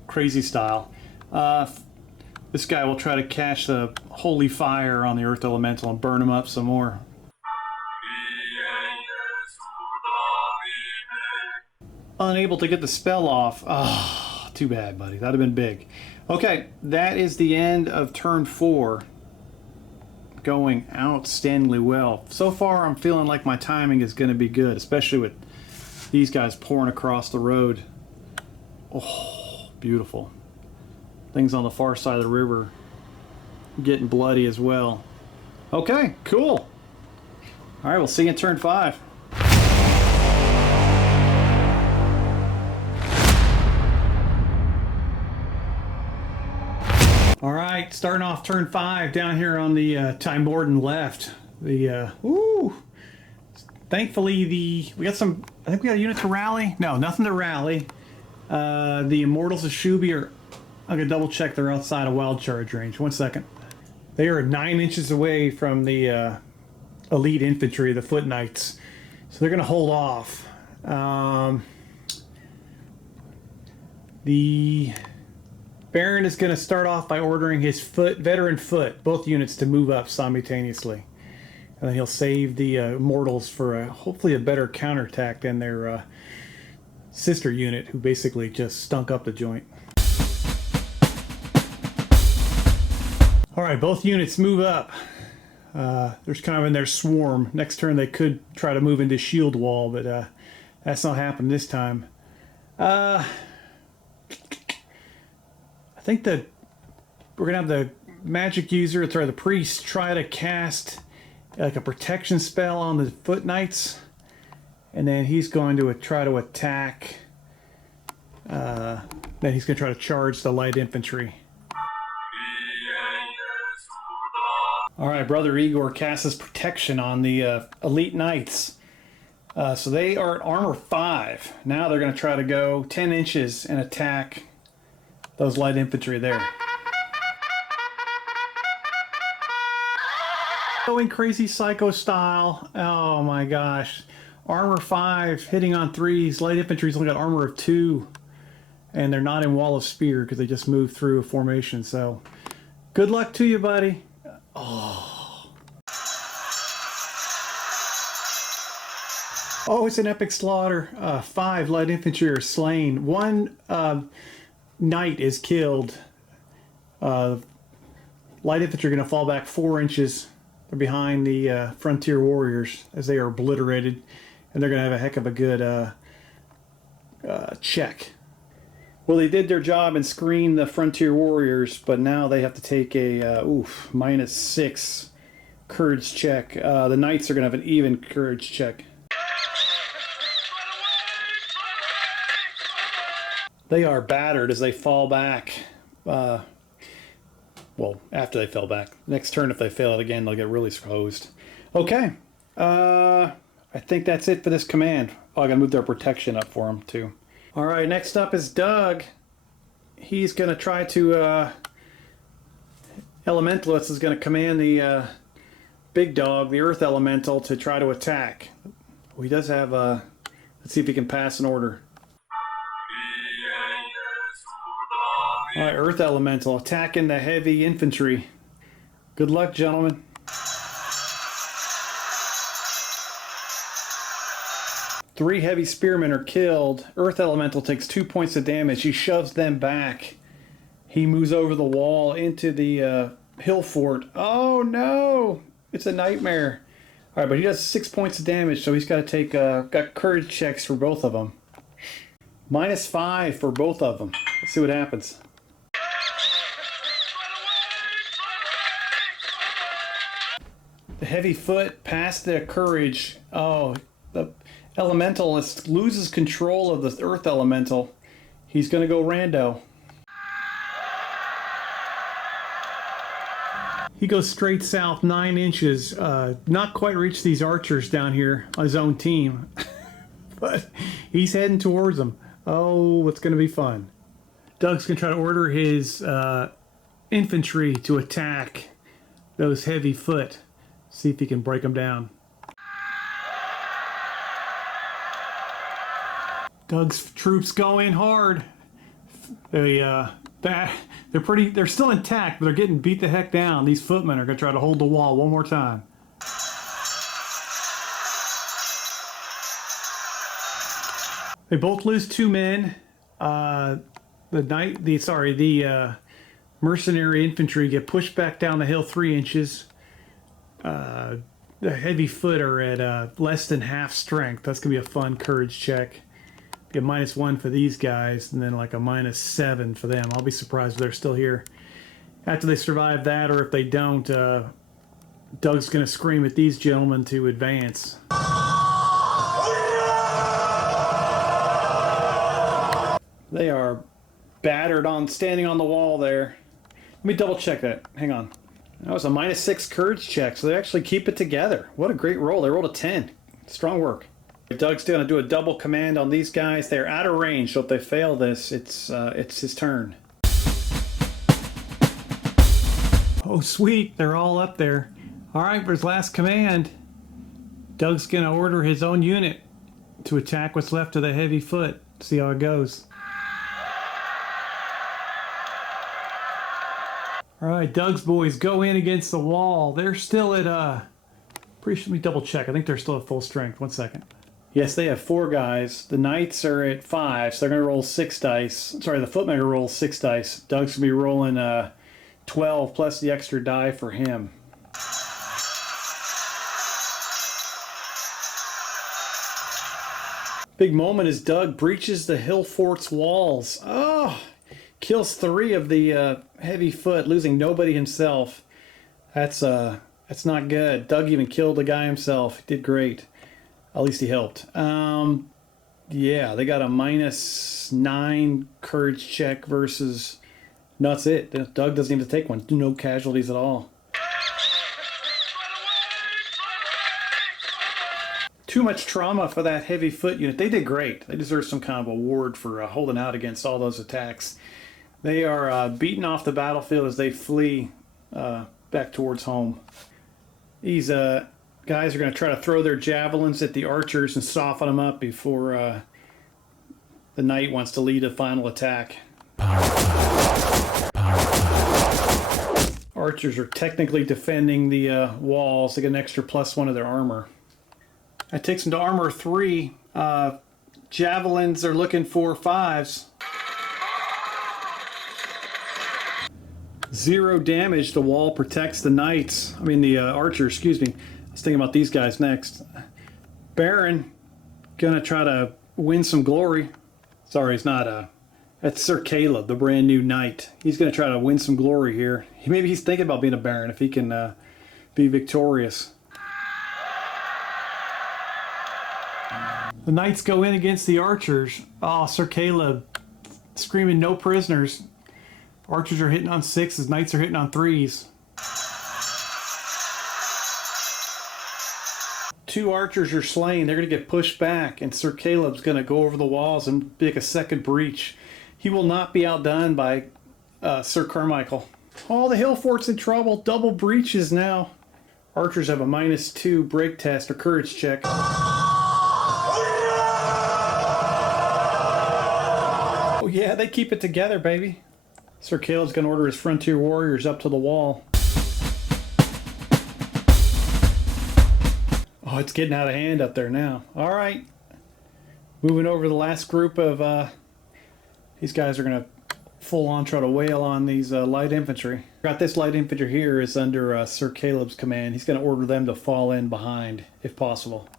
crazy style. This guy will try to catch the holy fire on the Earth Elemental and burn him up some more. Unable to get the spell off. Oh, too bad, buddy. That'd have been big. Okay, that is the end of turn 4. Going outstandingly well. So far, I'm feeling like my timing is going to be good, especially with these guys pouring across the road. Oh, beautiful. Things on the far side of the river getting bloody as well. Okay, cool. All right, we'll see you in turn 5. All right, starting off turn 5 down here on the Timorden left. Thankfully, we got some. I think we got a unit to rally. No, nothing to rally. The Immortals of Shubi are. I'm gonna double check they're outside of wild charge range. 1 second. They are 9 inches away from the elite infantry, the Foot Knights, so they're gonna hold off. The Baron is going to start off by ordering his veteran foot, both units, to move up simultaneously. And then he'll save the mortals for hopefully a better counterattack than their sister unit, who basically just stunk up the joint. Alright, both units move up. There's kind of in their swarm. Next turn they could try to move into shield wall, but that's not happening this time. I think that we're gonna have the magic user, the priest, try to cast like a protection spell on the Foot Knights, and then he's going to try to attack. Then he's going to try to charge the light infantry. All right, Brother Igor casts his protection on the elite knights. So they are at armor 5. Now they're going to try to go 10 inches and attack those light infantry there. Going crazy psycho style. Oh my gosh. Armor 5 hitting on 3s. Light infantry's only got armor of 2. And they're not in wall of spear because they just moved through a formation. So good luck to you, buddy. Oh, it's an epic slaughter. 5 light infantry are slain. 1 knight is killed. Light infantry are going to fall back 4 inches. They're behind the frontier warriors as they are obliterated, and they're going to have a heck of a good check. Well, they did their job and screened the frontier warriors, but now they have to take a -6 courage check. The knights are going to have an even courage check. They are battered as they fall back. Well, after they fell back. Next turn, if they fail it again, they'll get really hosed. Okay. I think that's it for this command. Oh, I gotta move their protection up for them, too. Alright, next up is Doug. He's gonna try to... Elementalist is gonna command the big dog, the Earth Elemental, to try to attack. Well, he does have... let's see if he can pass an order. Alright, Earth Elemental attacking the heavy infantry. Good luck, gentlemen. Three heavy spearmen are killed. Earth Elemental takes 2 points of damage. He shoves them back, He moves over the wall into the hill fort. Oh no! It's a nightmare. All right, but he does 6 points of damage, so he's got to take got courage checks for both of them. -5 for both of them. Let's see what happens. The heavy foot passed the courage. Oh, the elementalist loses control of the earth elemental. He's going to go rando. He goes straight south 9 inches. Not quite reach these archers down here on his own team. But he's heading towards them. Oh, it's going to be fun. Doug's going to try to order his infantry to attack those heavy foot. See if he can break them down. Doug's troops go in hard. They're still intact, but they're getting beat the heck down. These footmen are going to try to hold the wall one more time. They both lose 2 men. The mercenary infantry get pushed back down the hill 3 inches. The heavy foot are at less than half strength. That's going to be a fun courage check. Get -1 for these guys, and then like a -7 for them. I'll be surprised if they're still here after they survive that, or if they don't, Doug's going to scream at these gentlemen to advance. They are battered on, standing on the wall there. Let me double check that. Hang on. That was a -6 courage check, so they actually keep it together. What a great roll. They rolled a 10. Strong work. Doug's going to do a double command on these guys. They're out of range, so if they fail this, it's his turn. Oh, sweet. They're all up there. All right, for his last command, Doug's going to order his own unit to attack what's left of the heavy foot. See how it goes. All right, Doug's boys go in against the wall. They're still at, let me double check. I think they're still at full strength. 1 second. Yes, they have 4 guys. The knights are at 5, so they're going to roll 6 dice. Sorry, the footmen are going to roll 6 dice. Doug's going to be rolling 12 plus the extra die for him. Big moment as Doug breaches the hill fort's walls. Oh! Kills 3 of the heavy foot, losing nobody himself. That's not good. Doug even killed the guy himself. He did great. At least he helped. Yeah, they got a -9 courage check versus... No, that's it. Doug doesn't even take one. No casualties at all. Too much trauma for that heavy foot unit. They did great. They deserve some kind of award for holding out against all those attacks. They are beaten off the battlefield as they flee back towards home. These guys are going to try to throw their javelins at the archers and soften them up before the knight wants to lead a final attack. Archers are technically defending the walls. They get an extra +1 of their armor. That takes them to armor 3. Javelins are looking for 5s. 0 damage. The wall protects the knights. I mean the archers, excuse me. I was thinking about these guys next. Baron, gonna try to win some glory. Sorry, it's not that's Sir Caleb, the brand new knight. He's gonna try to win some glory here. Maybe he's thinking about being a baron if he can be victorious. The knights go in against the archers. Oh, Sir Caleb screaming no prisoners. Archers are hitting on 6s, knights are hitting on 3s. 2 archers are slain. They're going to get pushed back, and Sir Caleb's going to go over the walls and make a second breach. He will not be outdone by Sir Carmichael. Oh, the hill fort's in trouble. Double breaches now. Archers have a -2 break test or courage check. Oh yeah, they keep it together, baby. Sir Caleb's going to order his frontier warriors up to the wall. Oh, it's getting out of hand up there now. All right. Moving over to the last group of... these guys are going to full on try to wail on these light infantry. Got this light infantry here is under Sir Caleb's command. He's going to order them to fall in behind if possible.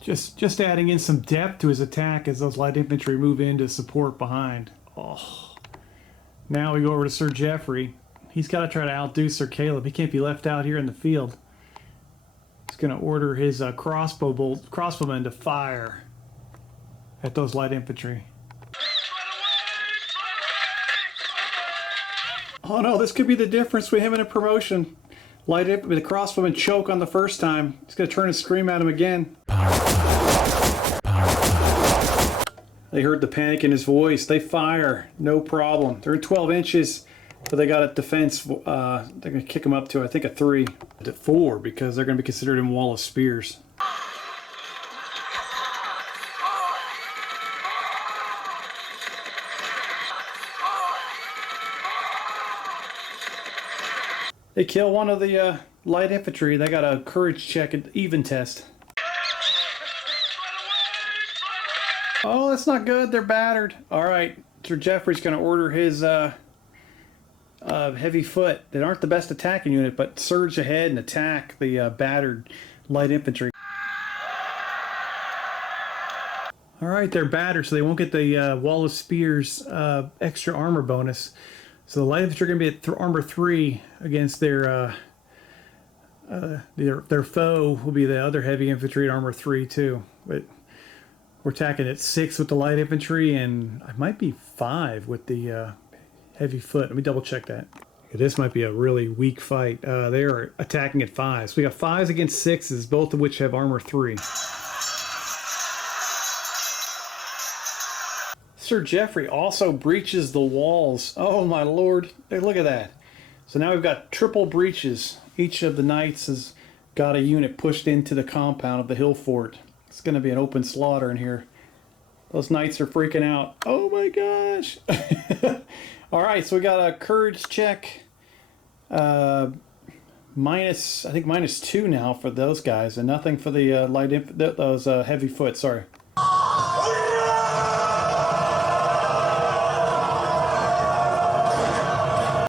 Just adding in some depth to his attack as those light infantry move in to support behind. Oh. Now we go over to Sir Geoffrey. He's got to try to outdo Sir Caleb. He can't be left out here in the field. He's going to order his crossbowmen to fire at those light infantry. Oh no, this could be the difference between him and a promotion. The crossbowmen choke on the first time. He's going to turn and scream at him again. They heard the panic in his voice. They fire, no problem. They're in 12 inches, but they got a defense. They're going to kick them up to, I think, a 3. To 4, because they're going to be considered in wall of spears. They kill one of the light infantry. They got a courage check at even test. Oh, that's not good. They're battered. All right, Sir Geoffrey's going to order his heavy foot. They aren't the best attacking unit, but surge ahead and attack the battered light infantry. All right, they're battered, so they won't get the Wall of Spears extra armor bonus. So the light infantry are going to be at armor 3 against their foe will be the other heavy infantry at armor 3 too. But we're attacking at 6 with the light infantry, and I might be 5 with the heavy foot. Let me double check that. This might be a really weak fight. They are attacking at 5. So we got 5s against 6s, both of which have armor 3. Sir Geoffrey also breaches the walls. Oh my lord. Hey, look at that. So now we've got triple breaches. Each of the knights has got a unit pushed into the compound of the hill fort. It's going to be an open slaughter in here. Those knights are freaking out. Oh my gosh. Alright, so we got a courage check. I think -2 now for those guys, and nothing for the those heavy foot, sorry.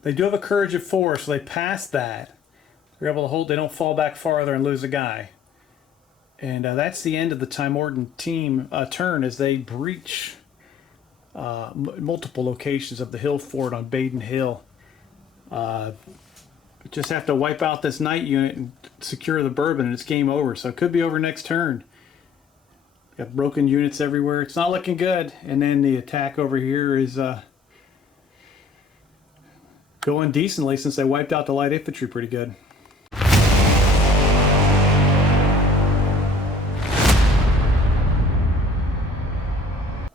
They do have a courage of 4, so they pass that. They're able to hold, they don't fall back farther and lose a guy. And that's the end of the Timordan team turn as they breach multiple locations of the hill fort on Badon Hill. Just have to wipe out this knight unit and secure the bourbon, and it's game over. So it could be over next turn. Got broken units everywhere. It's not looking good. And then the attack over here is going decently since they wiped out the light infantry pretty good.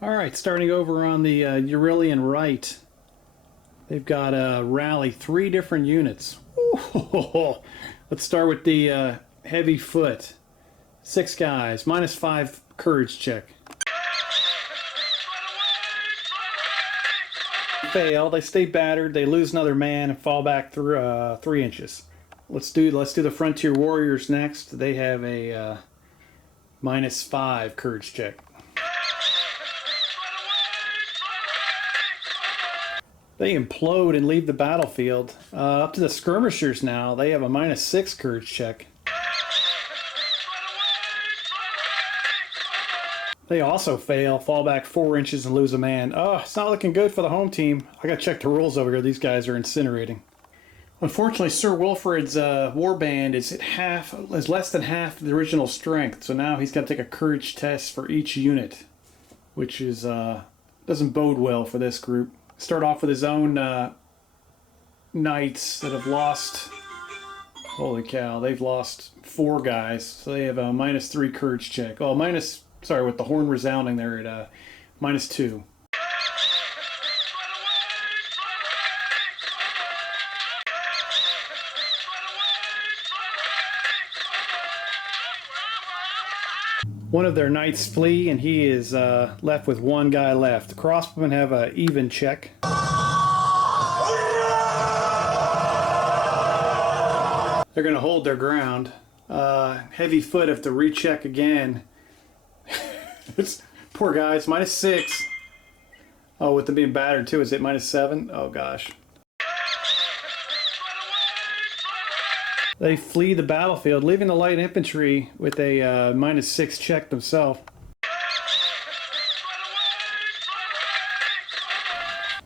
Alright, starting over on the Aurelian right. They've got rally 3 different units. Ooh, let's start with the heavy foot. 6 guys, -5 courage check. Fail, they stay battered, they lose another man and fall back through 3 inches. Let's do the Frontier Warriors next. They have a -5 courage check. They implode and leave the battlefield. Up to the skirmishers now, they have a -6 courage check. They also fail, fall back 4 inches and lose a man. Oh, it's not looking good for the home team. I gotta check the rules over here. These guys are incinerating. Unfortunately, Sir Wilfred's warband is less than half the original strength. So now he's got to take a courage test for each unit, which is doesn't bode well for this group. Start off with his own knights that have lost. Holy cow, they've lost 4 guys. So they have a -3 courage check. Oh, with the horn resounding, they're at -2. One of their knights flee, and he is left with 1 guy left. The crossbowmen have an even check. They're going to hold their ground. Heavy foot have to recheck again. Poor guys, -6. Oh, with them being battered too, is it -7? Oh gosh. They flee the battlefield, leaving the light infantry with a -6 check themselves.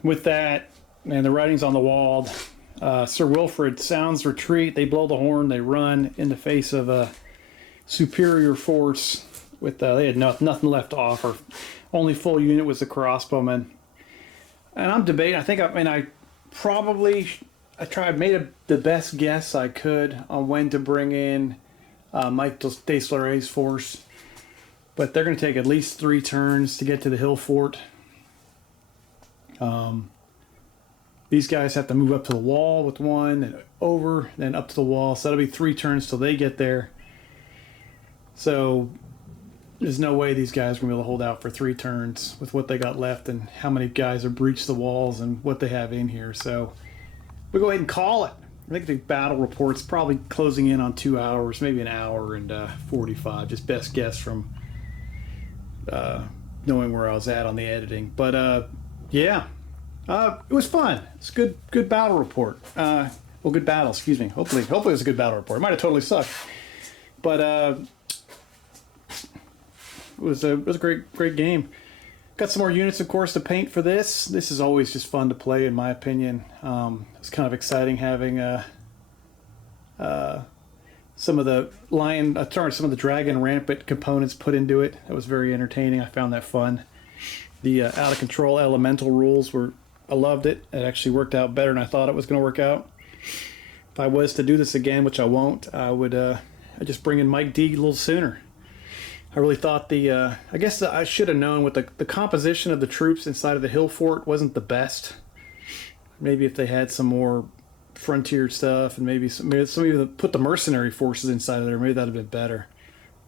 With that, and the writing's on the wall, Sir Wilfrid sounds retreat. They blow the horn, they run in the face of a superior force. With they had nothing left to offer. Only full unit was the crossbowmen. And I'm debating. I made the best guess I could on when to bring in Mike Deslauret's force. But they're going to take at least 3 turns to get to the hill fort. These guys have to move up to the wall with one, then over, then up to the wall. So that'll be 3 turns till they get there. So there's no way these guys are going to be able to hold out for 3 turns with what they got left and how many guys have breached the walls and what they have in here. So we'll go ahead and call it. I think the battle report's probably closing in on 2 hours, maybe an hour and 45. Just best guess from knowing where I was at on the editing. But yeah, it was fun. It's a good battle report. Well, good battle, excuse me. Hopefully it was a good battle report. It might have totally sucked. But it was a great game. Got some more units, of course, to paint for this. This is always just fun to play, in my opinion. It's kind of exciting having some of the some of the Lion Rampant components put into it. That was very entertaining. I found that fun. The out of control elemental rules I loved it. It actually worked out better than I thought it was going to work out. If I was to do this again, which I won't, I'd just bring in Mike D a little sooner. I really thought I guess I should have known with the composition of the troops inside of the hill fort wasn't the best. Maybe if they had some more frontier stuff and maybe somebody put the mercenary forces inside of there, maybe that'd have been better.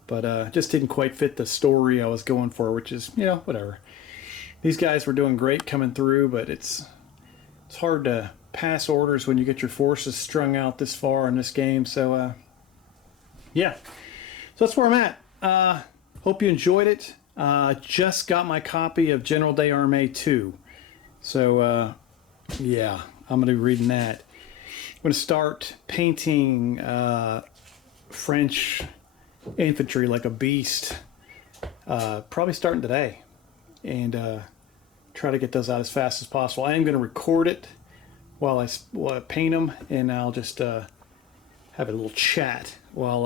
But just didn't quite fit the story I was going for, which is, whatever. These guys were doing great coming through, but it's hard to pass orders when you get your forces strung out this far in this game. So yeah, so that's where I'm at. Hope you enjoyed it. Just got my copy of General des Armées 2. So, yeah, I'm going to be reading that. I'm going to start painting French infantry like a beast. Probably starting today. And try to get those out as fast as possible. I am going to record it while I paint them. And I'll just have a little chat while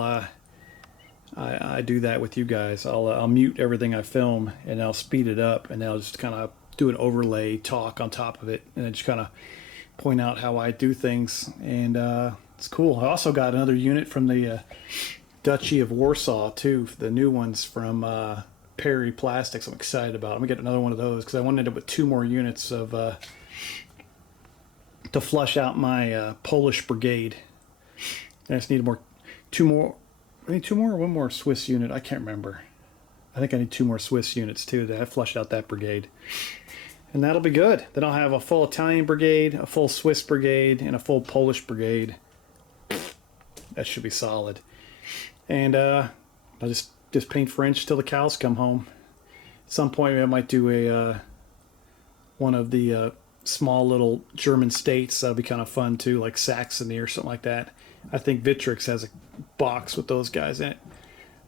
I do that with you guys. I'll mute everything I film and I'll speed it up and I'll just kind of do an overlay talk on top of it and then just kind of point out how I do things. And it's cool. I also got another unit from the Duchy of Warsaw too, the new ones from Perry Plastics. I'm excited about. I'm gonna get another one of those because I want to end up with 2 more units of to flush out my Polish brigade. I just need 2 more. I need 2 more or 1 more Swiss unit. I can't remember. I think I need 2 more Swiss units too to have flushed out that brigade. And that'll be good. Then I'll have a full Italian brigade, a full Swiss brigade, and a full Polish brigade. That should be solid. And I'll just paint French till the cows come home. At some point I might do one of the small little German states. That'll be kind of fun too, like Saxony or something like that. I think Vitrix has a box with those guys in it.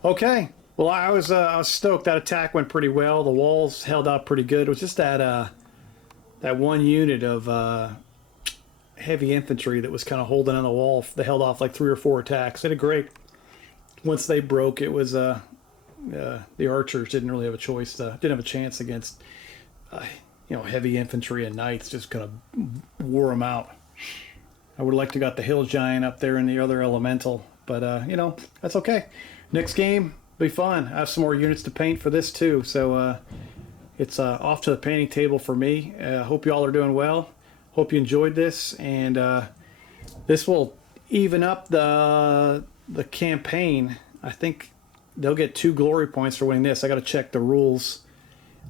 Okay, well I was stoked. That attack went pretty well. The walls held out pretty good. It was just that one unit of heavy infantry that was kind of holding on the wall. They held off like 3 or 4 attacks. They did great. Once they broke, it was the archers didn't really have a choice. Didn't have a chance against heavy infantry and knights. Just kind of wore them out. I would like to got the hill giant up there and the other elemental, but that's okay. Next game be fun. I have some more units to paint for this too, so it's off to the painting table for me. Hope you all are doing well. Hope you enjoyed this, and this will even up the campaign. I think they'll get 2 glory points for winning this. I got to check the rules.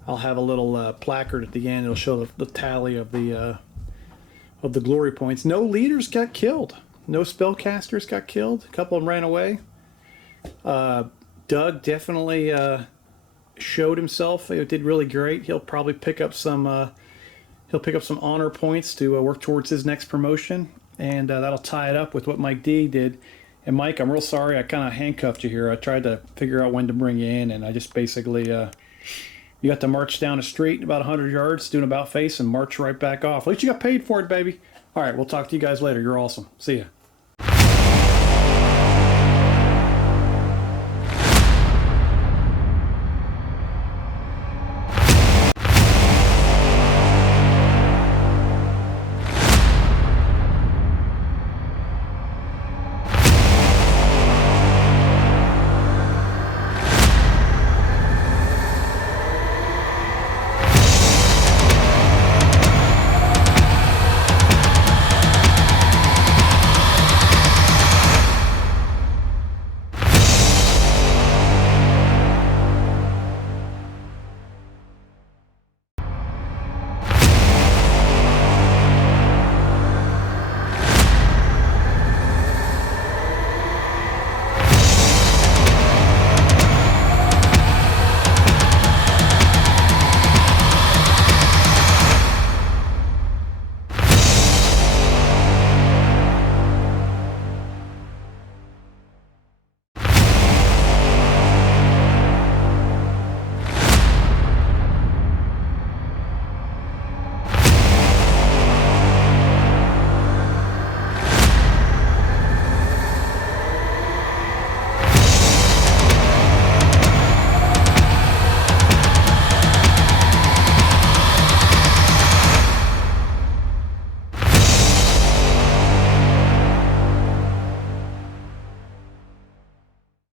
I'll have a little placard at the end. It'll show the tally of the glory points. No leaders got killed. No spellcasters got killed. A couple of them ran away. Doug definitely showed himself. He did really great. He'll probably pick up some He'll pick up some honor points to work towards his next promotion, and that'll tie it up with what Mike D did. And Mike, I'm real sorry I kind of handcuffed you here. I tried to figure out when to bring you in, and I just basically, you got to march down a street about 100 yards, do an about face, and march right back off. At least you got paid for it, baby. All right, we'll talk to you guys later. You're awesome. See ya.